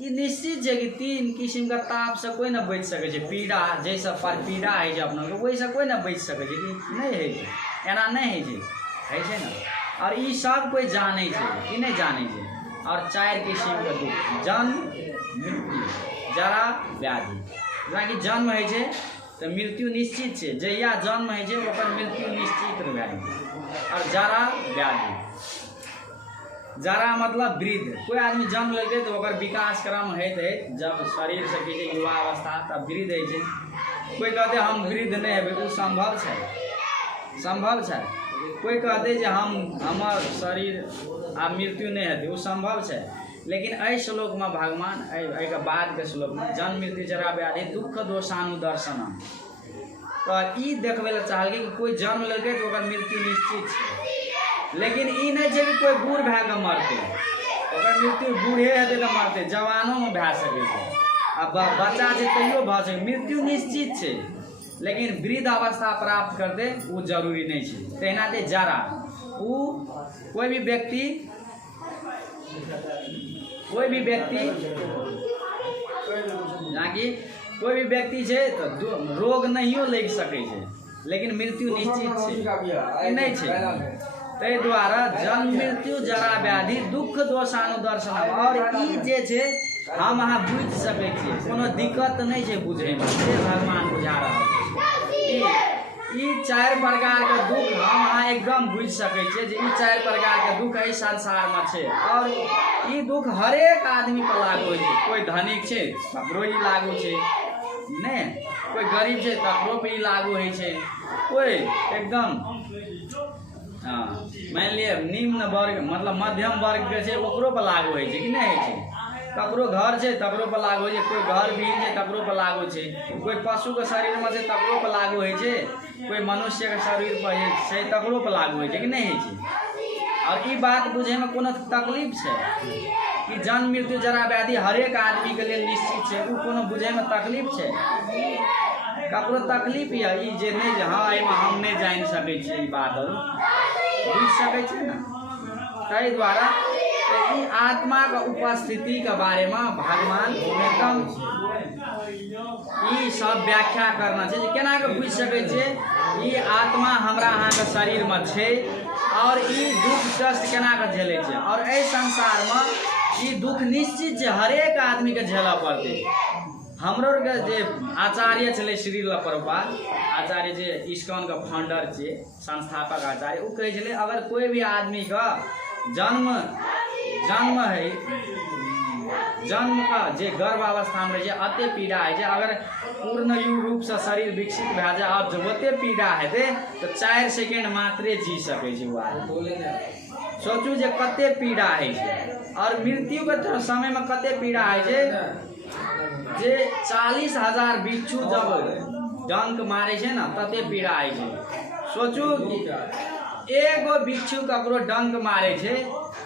ई निश्चित छै कि 3 किस्म का ताप से कोई ना बच सकै छै। पीड़ा जैसे पर पीड़ा है छै अपना के वैसे कोई ना बच सकै छै कि नहीं है छै एना नहीं है छै ना। और ई सब कोई जानै छै कि नहीं जानै छै। और 4 किस्म के दुख जन्म मृत्यु जरा व्याधि। जेना कि जन्म है छै तो मृत्यु निश्चित छै जहिया जन्म है छै ओकर मृत्यु निश्चित भए छै। और जरा व्याधि जरा मतलब वृद्ध कोई आदमी जन्म लेते तो ओकर विकास क्रम होइत जब शरीर से की युवा अवस्था तब वृद्ध है छै। कोई कहते हम वृद्ध नहीं हेबै उ संभव छै। कोई कहते जे हमर शरीर आ मृत्यु नहीं हेतै उ संभव छै। लेकिन एहि श्लोक में भगवान एहि के बाद के श्लोक में जन्म मृत्यु जरा व्याधि दुख दोषानु दर्शन तो ई देखबे ला चाहल कि कोई जन्म लेलकै तो ओकर मृत्यु निश्चित छै, लेकिन ई नहीं छै कि कोई बूढ़ भए के मरतै, ओकर मृत्यु बूढ़े हेतै तऽ मरतै, जवानो में भए सकै छै, आ बच्चा छै तैयो भऽ सकै, मृत्यु निश्चित छै, लेकिन वृद्ध अवस्था प्राप्त करतै वो जरूरी नहीं छै। तहिना ते जरा वो कोई भी व्यक्ति जेनाकि कोई भी व्यक्ति छै तो रोग नहियो लग सकै छै, लेकिन मृत्यु निश्चित छै नहीं छै। ताहि द्वारा जन्म मृत्यु जरा व्याधि दुख दोषानुदर्शन, और ई जे छै हम अहाँ बुझ सकै छियै, कोनो दिक्कत नहीं छै बुझैमे, से भगवान बुझा रहल छै। ई 4 प्रकार के दुख हम अहाँ एकदम बुझ सकै छियै जे ई 4 प्रकार के दुख एहि संसार में छै, और ई दुख हरेक आदमी पर लागू होइ छै। कोई धनिक छै तकरो ई लागू छै ने, कोई गरीब छै तकरो पे ई लागू होइ छै, कोई एकदम मान लिअ निम्न वर्ग मतलब मध्यम वर्ग के छै ओकरो पर लागू होइ छै कि नहीं होइ छै, ककरो घर छै तकरो पर लागू होइ छै, कोई घर विहीन छै तकरो पर लागू छै, कोई पशु के शरीर में छै तकरो पर लागू होइ छै, कोई मनुष्य के शरीर पर छै तकरो पर लागू होइ छै कि नहीं होइ छै। और ई बात बुझे में कोनो तकलीफ छै कि जन्म मृत्यु जरा व्याधि हरेक आदमी के लेल निश्चित छै, उ कोनो बुझे में तकलीफ छै, ककरो तकलीफ या ई जे नहीं हाँ एहिमे हम नहीं जान सकै छियै, ई बात बुझ सकै छै ना। ताहि द्वारा ई आत्मा के उपस्थिति के बारे में भगवान एकदम ई सब व्याख्या करना छै जे केना के बुझ सकै छियै ई आत्मा हमरा अहाँ के शरीर में छै, और ई दुख कष्ट केना के झेलै छै, और एहि संसार में ई दुख निश्चित छै, हरेक आदमी के झेलऽ पड़तै। हमरो के जे आचार्य छलै श्रील प्रभुपाद आचार्य जे इस्कॉन के फाउंडर छै संस्थापक आचार्य, उ कहै छलै अगर कोई भी आदमी का जन्म है जन्म का जे गर्भावस्था में रहे अते पीड़ा है, अगर पूर्ण रूप से शरीर विकसित भए जाए और जब ओते पीड़ा हेतै तो 4 सेकेंड मात्रे जी सकै छै वो आदमी। सोचू जे कते पीड़ा है छै, और मृत्यु के समय में कते पीड़ा है छै जे 40,000 बिच्छू जब डंक मारे छै ना तते पीड़ा है छै। सोचू एगो बिच्छू ककरो डंक मारे छै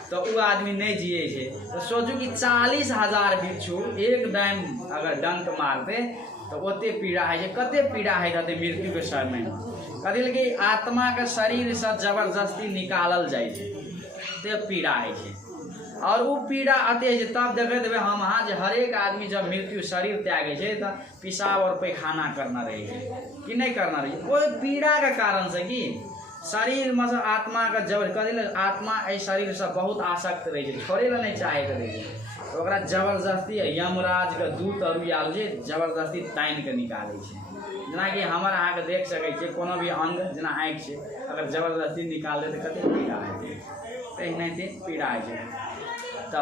तो वो आदमी नहीं जिये छै, तो सोचू कि 40,000 बिच्छू एकदम अगर डंक मारते तो ओते पीड़ा है छै, कते पीड़ा है रहते मृत्यु के समय में। कथी लगे आत्मा के शरीर से जबरदस्ती निकालल जाए छै ते पीड़ा है छै, और वो पीड़ा अते है तब देखे देवे हम अहाँ जे हरेक आदमी जब मृत्यु शरीर त्यागे छै तो पेशाब और पैखाना करना रहे छै कि नहीं करना रहे, कोई पीड़ा के कारण से कि शरीर में से आत्मा का जबर कथी आत्मा एहि शरीर से बहुत आसक्त रहे छै, छोड़े ला नहीं चाहे रहे छै, तो ओकरा जबरदस्ती यमराज के दूत और आयल छै जबरदस्ती तानि के निकाले छै। जेनाकि हमर अहाँ के देख सकै छियै कोनो भी अंग जेना आँखि छै अगर जबरदस्ती निकाल दे तो कते पीड़ा हेतै, तेनाहिते पीड़ा होइ छै। तो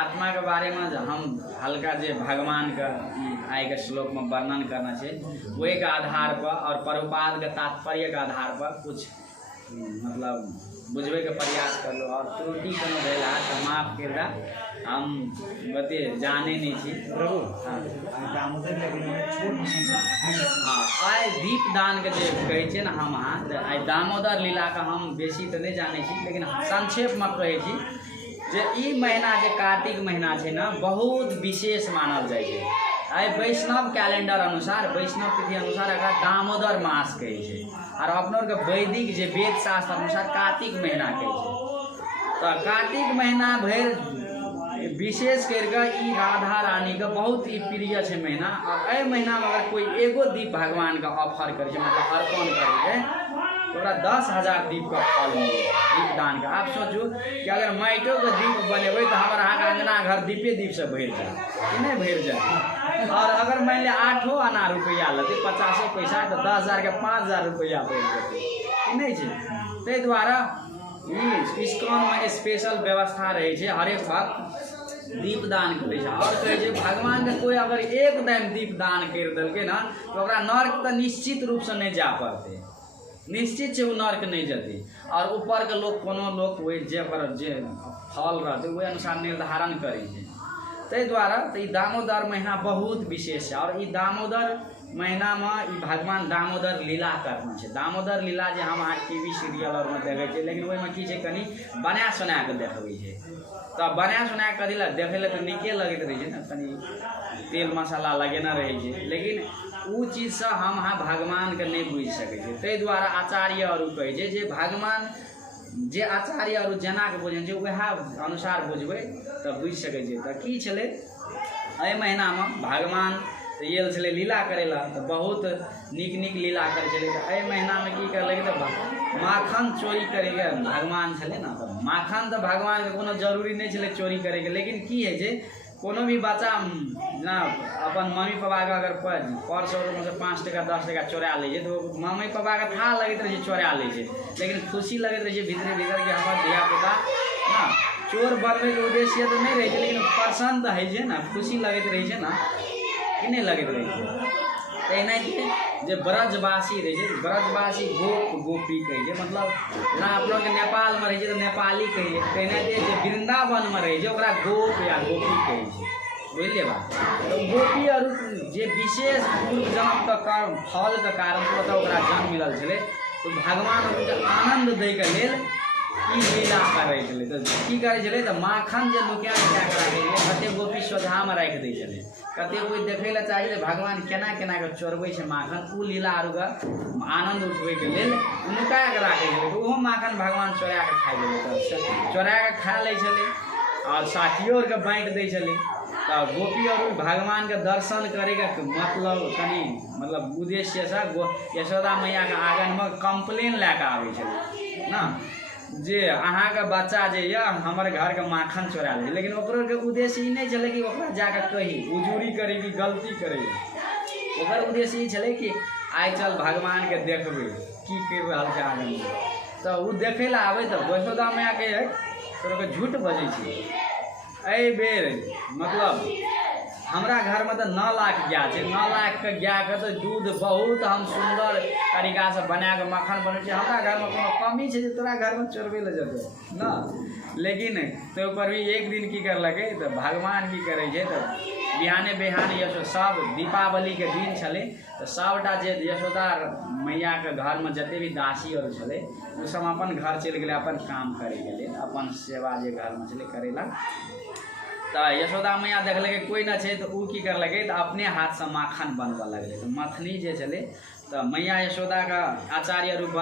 आत्मा के बारे में हम हल्का जे भगवान का आय के श्लोक में वर्णन करना है वही के आधार पर और प्रभुपाद के तात्पर्य के आधार पर कुछ मतलब बुझबे के प्रयास कर लो, और त्रुटि कोनो भेला तो माफ कर दा, हम बते जाने नहीं छी प्रभु। हाँ आय दीप दान के जे कहै छै ना हम अहाँ आय दामोदर लीला का हम बेसी तो नहीं जाने छी, लेकिन संक्षेप में कहै छी जे ई महीना जे कार्तिक महीना छै ना बहुत विशेष मानल जाइ छै। आइ वैष्णव कैलेंडर अनुसार वैष्णव तिथि अनुसार एकरा दामोदर मास कहै छै, और अपना के वैदिक जे वेद शास्त्र अनुसार कार्तिक महीना कहै छै। तो कार्तिक महीना भरि विशेष करके ई राधा रानी के बहुत ही प्रिय छै महीना, और एहि महीना में अगर कोई एगो दीप भगवान के ऑफर करे छै मतलब अर्पण करे छै तो 10,000 दीप का फल मिले दीप दान का। आप सोचू कि अगर माइटो के दीप बनेबे तो हमारा अहाँ के अंगना घर दीपे दीप से भर जाए कि नहीं भर जाए, और अगर मान लिया 8 आना रुपया लेते 50 पैसा तो 10,000 के 5,000 रुपया बढ़ जेतै कि नहीं छै। ताहि द्वारा इस्कॉन में स्पेशल व्यवस्था रहे छै, हरेक वक्त दीप दान करे छै, और कहे छै भगवान के कोई अगर एकदम दीप दान कर देलकै ना तो ओकरा नर्क तो निश्चित रूप से नहीं जा पड़ते, निश्चित छै नर्क नहीं जते, और ऊपर के लोग कोनो लोग वही जे फल रहते वही अनुसार निर्धारण करे छै। ताहि द्वारा तो दामोदर महीना बहुत विशेष है, और ई दामोदर महीना में भगवान दामोदर लीला करना है। दामोदर लीला जे हम अहाँ टीवी सीरियल और में देखे छे, लेकिन ओहिमे की छै कनी बना सुना के देखबै छै। तो बना सुना के कथी ला देखे ला तो नीके लगैत रहे छै ना, कनी तेल मसाला लगेना रहे छै, लेकिन उ चीज से हम अहाँ भगवान के नहीं बुझ सकै छै। ताहि दुआरे आचार्य और कहै छै जे भगवान जे आचार्य और जेना के बुझै छै वएह अनुसार बुझबै तब बुझ सकै छै। तऽ की छलै एहि महीना में भगवान तो ये छलै लीला करे ला, तो बहुत नीक नीक लीला करे छलै। तो एहि महीना में की करलकै तो माखन चोरी करेके भगवान छलै ना, तो माखन तो भगवान के कोनो जरूरी नहीं छलै चोरी करेके, लेकिन की है जे कोनो भी बच्चा ना अपन मम्मी पापा के अगर पर्स में से 5 टका 10 टका चोरा ले तो मम्मी पापा के था लगत रहे चोरा ले, लेकिन खुशी लगत रहे भीतर भीतर कि हमार धिया पुता ना चोर बनने के उद्देश्य तो नहीं रहे, लेकिन पसंद है ना, खुशी लगत रहे ना कि नहीं लगत रहे। एनाहिते जे ब्रजवासी रहे छै, ब्रजवासी गोप गोपी कहे छै, मतलब ना अपना के नेपाल में रहे छै तो नेपाली कहे छै। एनाहिते जे वृंदावन में रहे छै ओकरा गोप या गोपी कहे छै, बुझलिए बात। तो गोपी और जे विशेष पूर्व जन्म के कारण फल के कारण तो ओकरा जन्म मिलल छलै, तो भगवान ओकरा आनंद दै के लेल ई लीला करे छलै। तो की करे छलै तो माखन जे नुका नुका के राखे छलै, कते गोपी सोझा में राख दै छलै, कते कोई देखे ला चाहे जे भगवान केना केना के चोरबै छै माखन, उ लीला आरु के आनंद उठबै के लेल नुका के राखे छलै। तो ओहो माखन भगवान चोरा के खाइ छलै, चोरा के खा लै छलै और साथियों के बाँट दै छलै। तो गोपी और भगवान के दर्शन करे के मतलब उद्देश्य से यशोदा मैया के आंगन में कंप्लेन लैके आबै छलै ना, जे अहाँ के बच्चा जे या हमर घर के माखन चोरा ले, लेकिन ओकरो के उद्देश्य ई नहीं छलै कि ओकरा जाके कही उजूरी करे कि गलती करे, ओकर उद्देश्य ई छलै कि आइ चल भगवान के देखबै की कर रहल छै आंगन में। तो उ देखे ला आबै तो यशोदा मैया के तोरा के झूठ बजै छै। एहि बेर मतलब हमरा घर में तो 9 लाख गाय है, 9 लाख के गाय के तो दूध बहुत हम सुंदर तरीका से बना के मक्खन बने। हमरा घर में कोनो कमी है तोरा घर में चोरबे ले जते ना, लेकिन तो पर भी एक दिन की करलकै तो भगवान की करे छै तो बिहाने बिहान यशो सब दीपावली के दिन छलै, तो सबटा जे यशोदा मैया के घर में जते भी दासी और छलै ओ सब अपन घर चल गए अपन काम करे के लेल, अपन सेवा जे घर में छलै करेला। तो यशोदा मैया देखल कोई ना छे तो उ की करलकै तो अपने हाथ से माखन बनबे लगलै। तो मथनी जे छलै तो मैया यशोदा का आचार्य रूप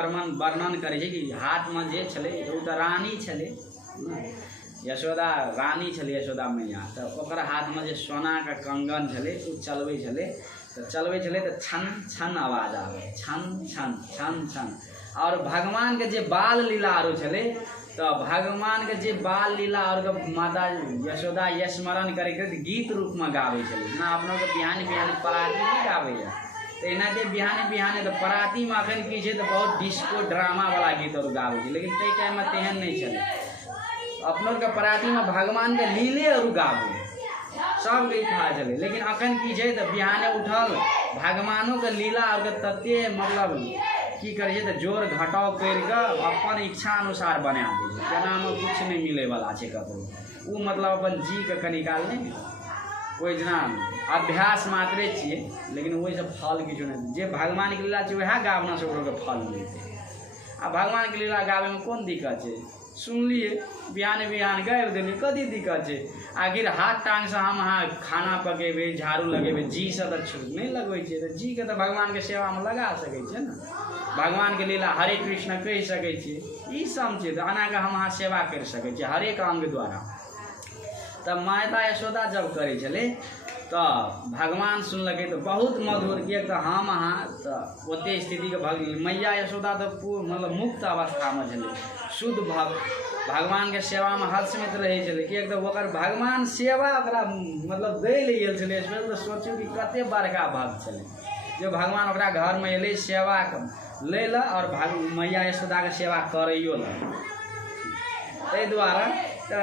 वर्णन करे छै कि हाथ में जे छलै तो उ तो रानी छलै, यशोदा रानी छलै यशोदा मैया। तो ओकर हाथ में जे सोना का कंगन छलै उ चलबै छलै, तो चलबै छलै तो छन छन आवाज आवे, छन छन छन छन। और भगवान के जे बाल लीला आरो छलै तो भगवान के जे बाल लीला और माता यशोदा स्मरण करे गीत रूप में गावे छलै ना, अपनों के बिहान बिहान पराती नहीं गावे है। तो एनाहिते बिहाने बिहाने तो पराती में अखन की छै तो बहुत डिस्को ड्रामा वाला गीत और गावे छै, लेकिन तै टाइम में तेहन नहीं छलै। अपनों के पराती में भगवान के लीले और गावे सब गीत था छलै, लेकिन अखन की छै तो बिहाने उठल भगवानों के लीला और तते मतलब की करे तो जोर घटाव करके अपन इच्छा अनुसार बना दे, केना में कुछ नहीं मिले वाला है ककरो। उ मतलब अपन जी के कनिकाल नहीं कोई जना अभ्यास मात्रे छिए, लेकिन वही से फल किछु नहीं। जे भगवान के लीला छै वह गावना से ओकरो के फल मिलते। आ भगवान के लीला गावे में कौन दिक्कत है, सुनलिए बिहान बिहान गाबि देलिए, कथी दिक्कत है। आखिर हाथ टांग से हम अहाँ खाना पकेबे झाड़ू लगेबे, जी से तो नहीं लगबै छै, तो जी के तो भगवान के सेवा में लगा सकै छै ना। भगवान के लीला हरे कृष्ण कह सकै छी, ई सब छै तो अना के हम अहाँ सेवा कर सकै छी हरेक अंग द्वारा। तब माता यशोदा जब करे छलै तो भगवान सुनलकै तो बहुत मधुर किए तो हम अहाँ तो ओते स्थिति के भग मैया यशोदा तो मतलब मुक्त अवस्था में छलै, शुद्ध भगवान के सेवा में हर्षमित रहे छलै कि एकदम ओकर भगवान सेवा ओकरा मतलब दै ले गेल छलै। तो सोचू कि कते बड़का भक्त छलै जो भगवान ओकरा घर में एलै सेवा ले ला और मैया यशोदा के सेवा करैयो ला। ताहि दुआरे तो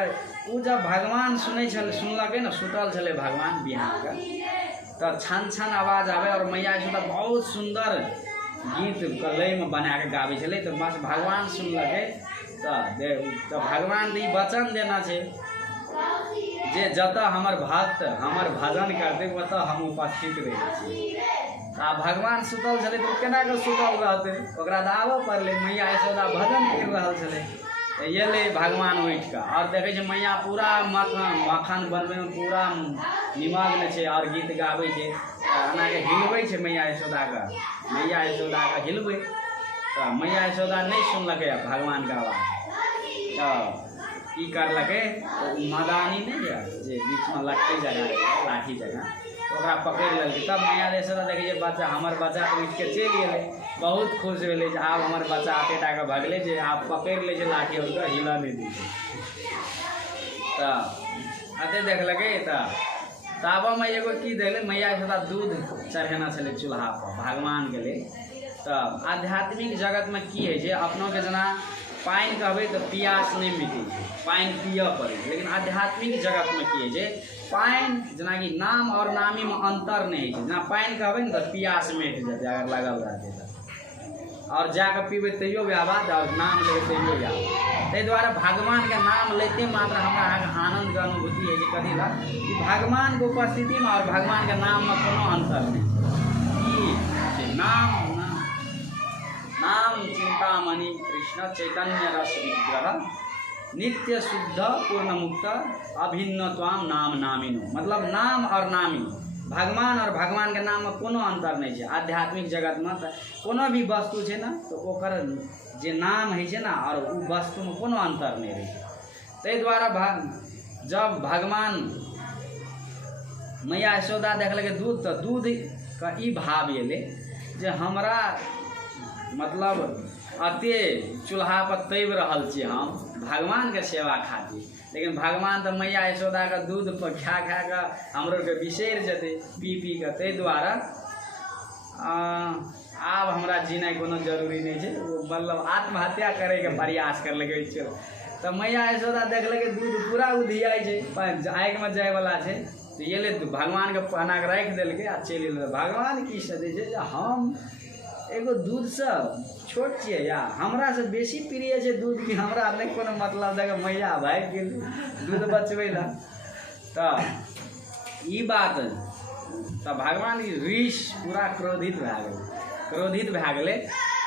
उ जब भगवान सुनलकै ना, सुतल छलै भगवान बिहान के तो छन छन आवाज आवे और मैया यशोदा बहुत सुंदर गीत लय में बना के गावे छलै। तो बस भगवान सुनलकै तो भगवान ई वचन देना छै जे जतऽ हमर भक्त हमर भजन करते ओतऽ हम उपस्थित रहै छी। आ भगवान सुतल छलै तऽ केना कऽ सुतल रहतै, ओकरा तऽ आबऽ पड़लै। मैया यशोदा भजन करि रहल छलै तऽ एलै भगवान उठि कऽ और देखै छै मैया पूरा मखान बनबैमे पूरा निमग्न छै और गीत गाबै छै, एनाके हिलबै छै मैया यशोदाके हिलबै। तऽ मैया यशोदा नहि सुनलकै भगवानके आवाज, तऽ की करलकै, मदानी नहीं है जे बीचमे लट्ठी जगह लाठी जगह, ओकरा पकड़ि लेलकै। तब मैया यशोदा देखै छै बच्चा हमर बच्चा उठि के चलि गेलै, बहुत खुश भेलै जे आब हमर बच्चा एतेटाके भगलै जे आब पकड़ि लै छै लाठी और हिलऽ नहि दै छै। तऽ अते देखलकै तऽ ताबऽमे एगो की देखलै, मैया यशोदा दूध चढ़ेना छलै चूल्हापर भगवानके लेल। तऽ आध्यात्मिक जगतमे की होइ छै, अपनोके जेना पानि कहबै तऽ पियास नहि मिटै छै, पानि पिअ पड़ै छै। लेकिन आध्यात्मिक जगतमे की होइ छै, पानि जेनाकि नाम और नामीमे अन्तर नहि होइ छै। जेना पानि कहबै ने तऽ पियास मिट जेतै अगर लगल रहतै तऽ, और जाकऽ पीबै तैयो व्याबाद और नाम लेबै तैयो व्याबाद। ताहि दुआरे भगवानके नाम लैते मात्र हमरा अहाँके आनन्दके अनुभूति होइ छै। कथी लए कि भगवानके उपस्थितिमे और भगवानके नाममे कोनो अन्तर नहि छै। नाम चिंतामणि कृष्ण चैतन्य रस विग्रह नित्य शुद्ध पूर्ण मुक्त अभिन्न त्वाम नाम नामिनो। मतलब नाम और नामी, भगवान और भगवान के नाम में कोनो अंतर नहीं है। आध्यात्मिक जगत में तो कोनो भी वस्तु है ना तो ओकर जे नाम है ना और उ वस्तु में कोनो अंतर नहीं रहे। ताहि द्वारा जब भगवान मैया यशोदा देखलकै दूध, तो दूध का ई भाव एलै जे हमरा मतलब अते चूल्हा पर तैब रहल छी हम भगवान के सेवा खातिर, लेकिन भगवान तो मैया यशोदा के दूध पर खा के हमरो के बिसरि जेतै पी के। ताहि दुआरे आब हमरा जीनाइ कोनो जरूरी नहीं है। मतलब आत्महत्या करे के प्रयास करलकै। तो मैया यशोदा देखलकै दूध पूरा उधियाइ छै, आगि में जाए वाला छै, तो ये ले भगवान के पहना के राखि देलकै आ चलि गेलै। भगवान की सोचै छै जे हम एगो दूध से छोट छियै या हमरा से बेसी प्रिय छै दूध की हमरा नहीं कोनो मतलब देखे मैया भागि गेल दूध बचबै ला। तो ई बात तो भगवान की ऋष पूरा क्रोधित भए गेलै।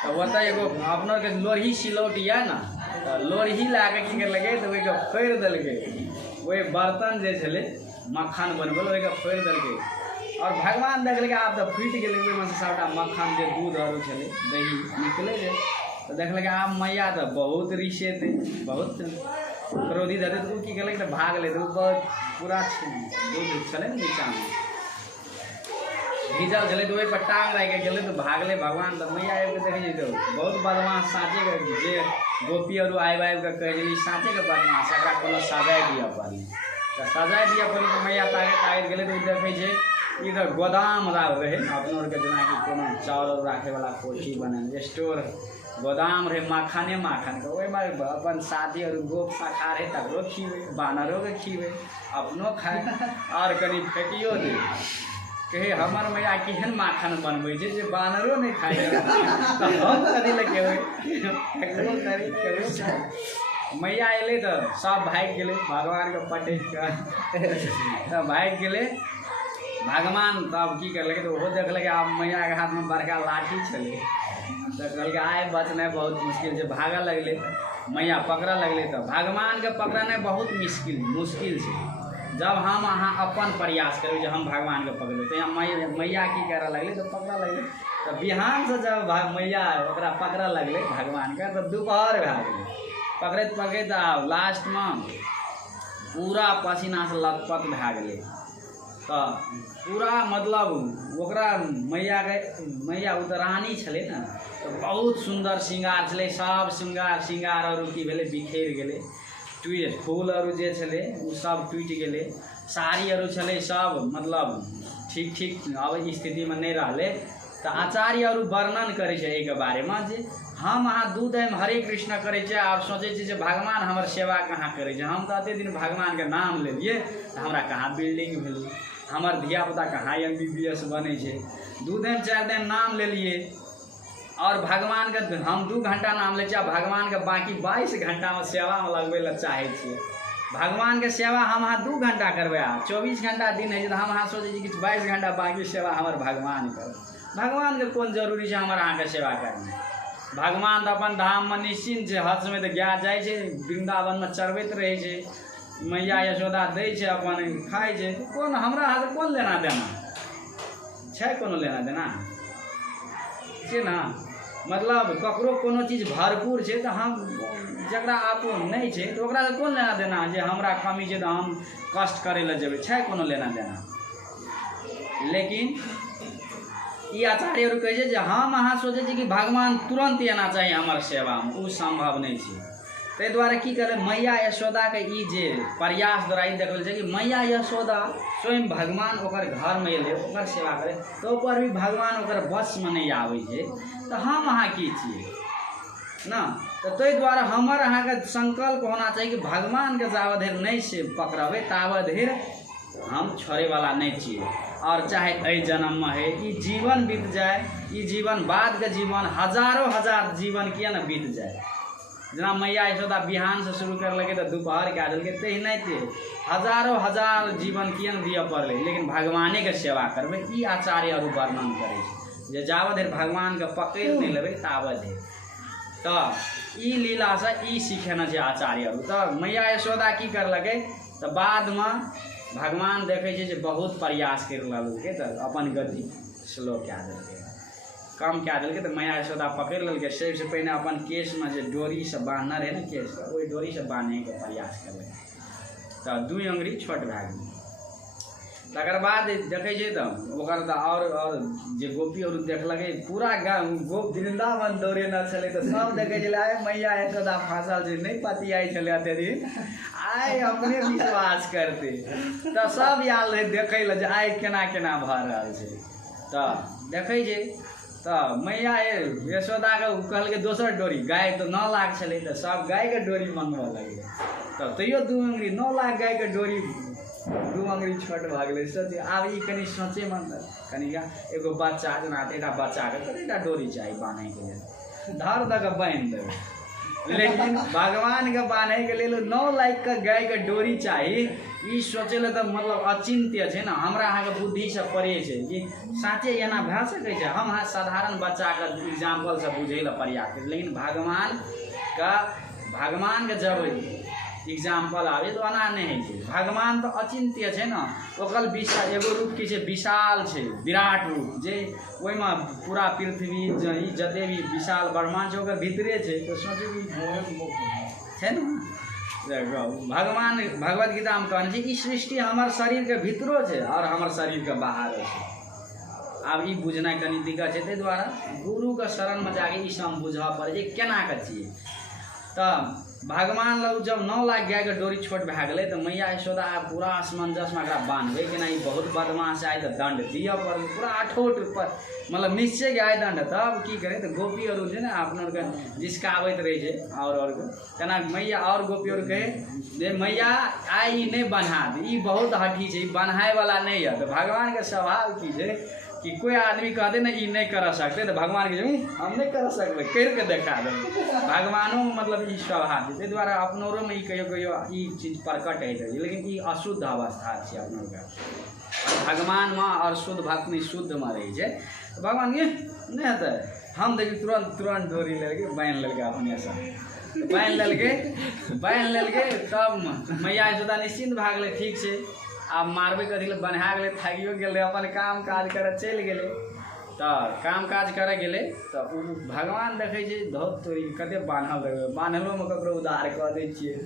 तो ओतऽ एगो अपनो के लोरही सिलौट या ना, तो लोरही ला के की करलकै तो ओहिके फोड़ि देलकै, वही बर्तन जे छलै मक्खन बनबै ओहिके फोड़ि देलकै। और भगवान देखलकै आब तो फूटि गेलै, ओहिमे से सबटा मक्खन जे दूध आरो छलै दही निकलै जे। तो देखलकै आब मैया तो बहुत रिसेतै, बहुत क्रोधित हेतै। तो की केलकै तो भागलै, तो बहुत पूरा दूध छलै ने नीचाँमे भीजल छलै, तो ओहि पर टांग राखि गेलै तो भागलै भगवान। तो मैया आबि कऽ देखै छै तो बहुत बदमाश साँचे के जे गोपी आरो आबि के कहै छलै साँचे के बदमाश, एकरा कोनो सजाय दिअ पड़लै। तो सजाय दिअ पड़लै तो मैया ताकैत गेलै तो देखै छै इधर गोदाम रहे अपनो के जेनाकि कोनो चाउर राखे वाला कोठी बनल स्टोर गोदाम रहे माखन के, ओहिमे अपन शादी और गोप शाखा रहे तकरो खीबे, बानरों के खीबे, अपनो खाए और कनी फेंकियो दे। कहे हमर मैया केहन माखन बनबै छै जे बानरो नहीं खाए तो हम कथी लए खेबै। मैया एलै तो सब भागि गेलै भगवान के पटकि के तो भागि गेलै भगवान। तब की करलकै तो ओहो देखलकै आब मैया के हाथ में बड़का लाठी छलै, तो कहलकै आइ बचनाइ बहुत मुश्किल छै, भागऽ लगलै। मैया पकड़ऽ लगलै। तो भगवान के पकड़नाइ बहुत मुश्किल छै। जब हम अहाँ अपन प्रयास करबै जे हम भगवान के पकड़बै तो मैया की करऽ लगलै तो पकड़ऽ लगलै। तो बिहान से जब मैया ओकरा पकड़ऽ लगलै भगवान के तो दुपहर भए गेलै। पकड़ैत लास्ट में पूरा पसीना से लथपथ भए गेलै। तो पूरा मतलब ओकरा मैया उतरानी छलै ने, तो बहुत सुंदर श्रृंगार छलै, सब श्रृंगार और की भेलै बिखरि गेलै, फूल और जे छलै उ सब टूटि गेलै, साड़ी और छलै सब मतलब ठीक अब स्थिति में नहीं रहलै। तो आचार्य और वर्णन करे छै एहि के बारे में जे हम अहाँ दूध में हरे कृष्ण करे छै और सोचे छै जे भगवान हमर सेवा कहाँ करे छै। हम तो एते दिन भगवान के नाम लेलिए तो हमरा कहाँ बिल्डिंग भेलै, हमर धियापुता कहाँ MBBS बने छै। 2 दिन 4 दिन नाम लेलिए और भगवान के हम 2 घंटा नाम ले भगवान के बाकी 22 घंटा में सेवा में लगबे ला चाहे छिए। भगवान के सेवा हम अहाँ 2 घंटा करबै, 24 घंटा दिन है तो हम अहाँ सोचे कि 22 घंटा बाकी सेवा हमर भगवान कर। भगवान के कोन जरूरी छै हमर अहाँके सेवा करना। भगवान तऽ अपन धाम में निश्चिंत छै, हर्ष में तऽ गाय जाइ छै, वृंदावन में चरबैत रहै छै, मैया यशोदा दै छै अपन खाइ छै, कोन हमरा अहाँसँ कोन लेना देना छै, कोनो लेना देना छै ना। मतलब ककरो कोनो चीज भरपूर छै तऽ हम जकरा आपो नहीं छै तो ओकरा से कोन लेना देना जे हमरा कमी छै तऽ हम कष्ट करे ला जेबै, छै कोनो लेना देना। लेकिन ई आचार्यहरू कहै छै जे हम अहाँ सोचै छी कि भगवान तुरंत एना चाहिए हमर सेवामे, ओ संभव नहीं छै। ताहि दुआरे की करे मैया यशोदाके ई जे प्रयास द्वारा ई देखल छै कि मैया यशोदा स्वयं भगवान ओकर घरमे एलै ओकर सेवा करे तो ओकर भी भगवान ओकर बसमे नहीं आबै छै तऽ हम अहाँ की छियै ना। तो ताहि दुआरे हमर अहाँके संकल्प होना चाहिए कि भगवान के जावत देर नहीं से पकड़बै तावत देर हम छोड़े वाला नहीं छियै। और चाहे अइ जन्म में है ई जीवन बीत जाए, ई जीवन बाद के जीवन हजारों हजार जीवन किया ना बीत जाए। जना मैया यशोदा बिहान से शुरू कर लगे तो दोपहर कए देलकै तेनाहिते हजारों हजार जीवन किया न दिए पड़लै, लेकिन भगवाने के सेवा करबै ई आचार्य और वर्णन करे छै जे जावत देर भगवान के पकड़ नहीं लेबै तावत देर। तो ई लीला से ई सीखेना छै आचार्य। तो मैया यशोदा की करलकै तो बाद में भगवान देखे छै जे बहुत प्रयास कर लेलकै तो अपन गति स्लो कए देलकै, कम कए देलकै तो मैया यशोदा पकड़ लेलकै। सबसे पहले अपन केस में जो डोरी से बांधना रहे ना केस के वही डोरी से बांधे के प्रयास करलकै तो 2 अंगुरी छोट भए गेलै। तकर बाद देखे छै तो ओकर तो और जे गोपी और देखलकै पूरा गोप वृंदावन दौड़े न छलै तो सब देखे छलै आइ मैया यशोदा फांसल छै नहीं पतियाई छलै अते दिन आइ अपने विश्वास करते तो सब आयल रहे देखे ला जे आइ केना केना भऽ रहल छै। तो देखे छै तो मैया यशोदा के कहलकै दोसर डोरी, गाय तो 9 लाख छलै तो सब गाय के डोरी मंगवा लगलै तो तैयो 2 अंगुरी 9 लाख गाय के डोरी 2 अंगुरी छोट भऽ गेलै। सोच आब ई कनि सोचे मन कनिका एगो बच्चा जना एटा बच्चा के कनिटा डोरी चाही बान्हे के लेल धर दऽ के बान्हि देबै, लेकिन भगवान के बान्हे के लेल 9 लाख के गाय के डोरी चाही ई सोचे ले तो मतलब अचिंत्य छै ना। हमरा अहाँ के बुद्धि से परे छै कि साँचे एना भए सकै छै। हम अहाँ साधारण बच्चा के एग्जाम्पल से बुझै ला प्रयास करी, लेकिन भगवान के जब एग्जाम्पल आवे तो एना नहीं है छै। भगवान तो अचिंत्य छै ना, ओकर विशाल एगो रूप की छै विशाल छै विराट रूप जे ओहि में पूरा पृथ्वी जते भी विशाल ब्रह्मांड छै ओकर भीतरे छै। तो सोचू छै ना भगवान भगवत गीता में कहने ई सृष्टि हमर शरीर के भीतरो छै और हमर शरीर के बाहरो छै। आब ई बुझनाइ कनि दिक्कत छै, ताहि दुआरे गुरु के शरण में जाके ई सब बुझऽ पड़े छै केना के छियै। तो भगवान लग जब 9 लाख गाय के डोरी छोट भए गेलै तो मैया यशोदा पूरा असमंजस में एकरा बांधबै केना, ई बहुत बदमाश आइ तो दंड दिअ पड़ल पूरा अठोट मतलब निश्चय आय दंड। तब की करे तो गोपी और छै ना अपना के जिसकाबैत रहे छै और केना मैया और गोपी और कहे जे मैया आइ ई नहीं बन्हा दे, ई बहुत हठी छै, बन्हाए वाला नहीं है। तो भगवान के स्वभाव की छै कि कोई आदमी कहते ना ई नहीं कर सकते तो भगवान के हम नहीं कर सकते करके देखा दे। भगवानों मतलब ई स्वभाव छै, ताहि दुआरे अपनों में ई कहियो ई चीज प्रकट है, लेकिन ई अशुद्ध अवस्था छै अपनों के। भगवान में और शुद्ध भक्ति शुद्ध में रही है तो भगवान ये नहीं हेतै हम देखिए तुरंत डोरी लेके बांधि लेलकै अपने से बांधि लेलकै तब मैया यशोदा निश्चिंत भए गेलै ठीक छै आब मारबे कथी ले बन्हा गेलै थाकियो गेलै अपन काम काज करे चलि गेलै। तो काम काज करे गेलै तो भगवान देखे छै धोत तोरी कते बान्हल रहबै बान्हलो में ककरो उधार कऽ दै छियै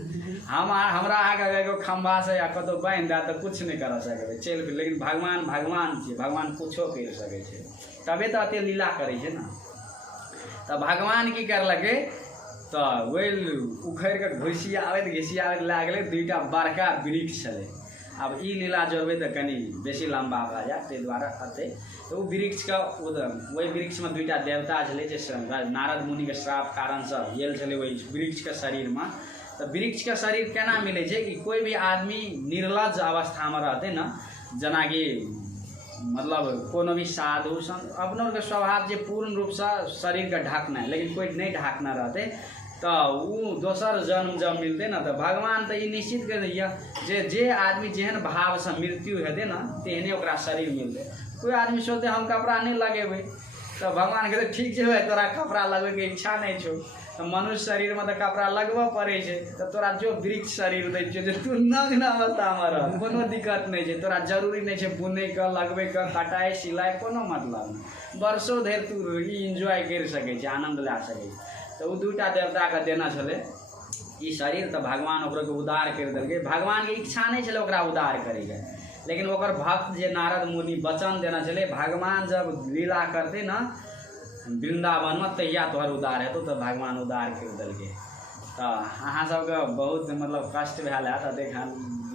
हमरा आगे एगो खम्भा से या कतौ बान्हि दे तो कुछ नहीं कर सकबै चलि गेल। लेकिन भगवान छियै, भगवान कुछो कर सकै छै तबे तो अते लीला करै छै ना। तो भगवान की करलकै तो वही उखड़ि के घुसियाबैत लए गेलै 2टा बड़का वृक्ष छलै। अब ई लीला जोड़बै तो कनि बेसी लंबा भऽ जायत, ताहि दुआरे अते तो वृक्ष के वही वृक्ष में 2टा देवता छलै जे नारद मुनि के श्राप कारण से गेल छलै वही वृक्ष के शरीर में। तो वृक्ष के शरीर केना मिलै छै कि कोई भी आदमी निर्लज अवस्था में रहते ना, जना कि मतलब कोनो भी साधु संत अपनों के स्वभाव जे पूर्ण रूप से शरीर के ढकना है, लेकिन कोई नहीं ढकना रहते तो उ दोसर जन्म जब मिलते ना तो भगवान तो ये निश्चित कर दैया जे आदमी जेहन भाव से मृत्यु हेते ना तेहने ओकरा शरीर मिलते। कोई आदमी सोचते हम कपड़ा नहीं लगेबे तो भगवान कहते ठीक है तोरा कपड़ा लगबे के इच्छा नहीं छो तो मनुष्य शरीर में तो कपड़ा लगबऽ पड़े छै तो तोरा जो वृक्ष शरीर दै छै तू नग्न अवस्था में रह कोनो दिक्कत नहीं छै तोरा जरूरी नहीं छै बुनै के लगबे के कटाई सिलाई कोनो मतलब नहीं वर्षों धरि तू ई एंजॉय कर सकै छै आनंद ला सकै छै। तो उ दूटा देवता के देना छलै ई शरीर तो भगवान ओकरा के उद्धार कर देलकै। भगवान के इच्छा नहीं छलै ओकरा उद्धार करैके लेकिन ओकर भक्त जे नारद मुनि वचन देना छलै भगवान जब लीला करते ना वृंदावन में तहिया तोहर उद्धार हेतौ तो भगवान उद्धार कर देलकै। तो अहाँ सबके बहुत मतलब कष्ट भेल है तो देखा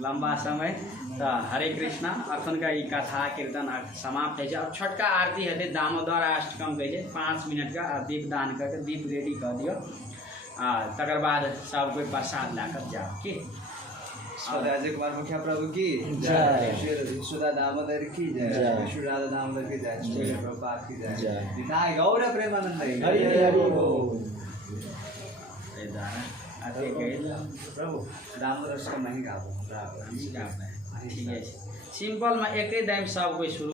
लंबा समय तो हरे कृष्णा अखन का ई कथा कीर्तन समाप्त है। अब छोटका आरती हेतै दामोदर अष्टकम कहै छै 5 मिनट का दीप दान करके दीप रेडी कर दियो तकर बाद सब कोई प्रसाद लाकर जाओ की। राजे कुमार मुखिया प्रभु की जय, श्री यशोदा दामोदर की जय, श्री राधा दामोदर की जय, श्री प्रभुपाद की जय, निताय गौर प्रेमानंद हरि हरि बोल। प्रभु दामोदर से नहीं गाबो ठीक है सिंपल में एक ही टाइम सब कोई शुरू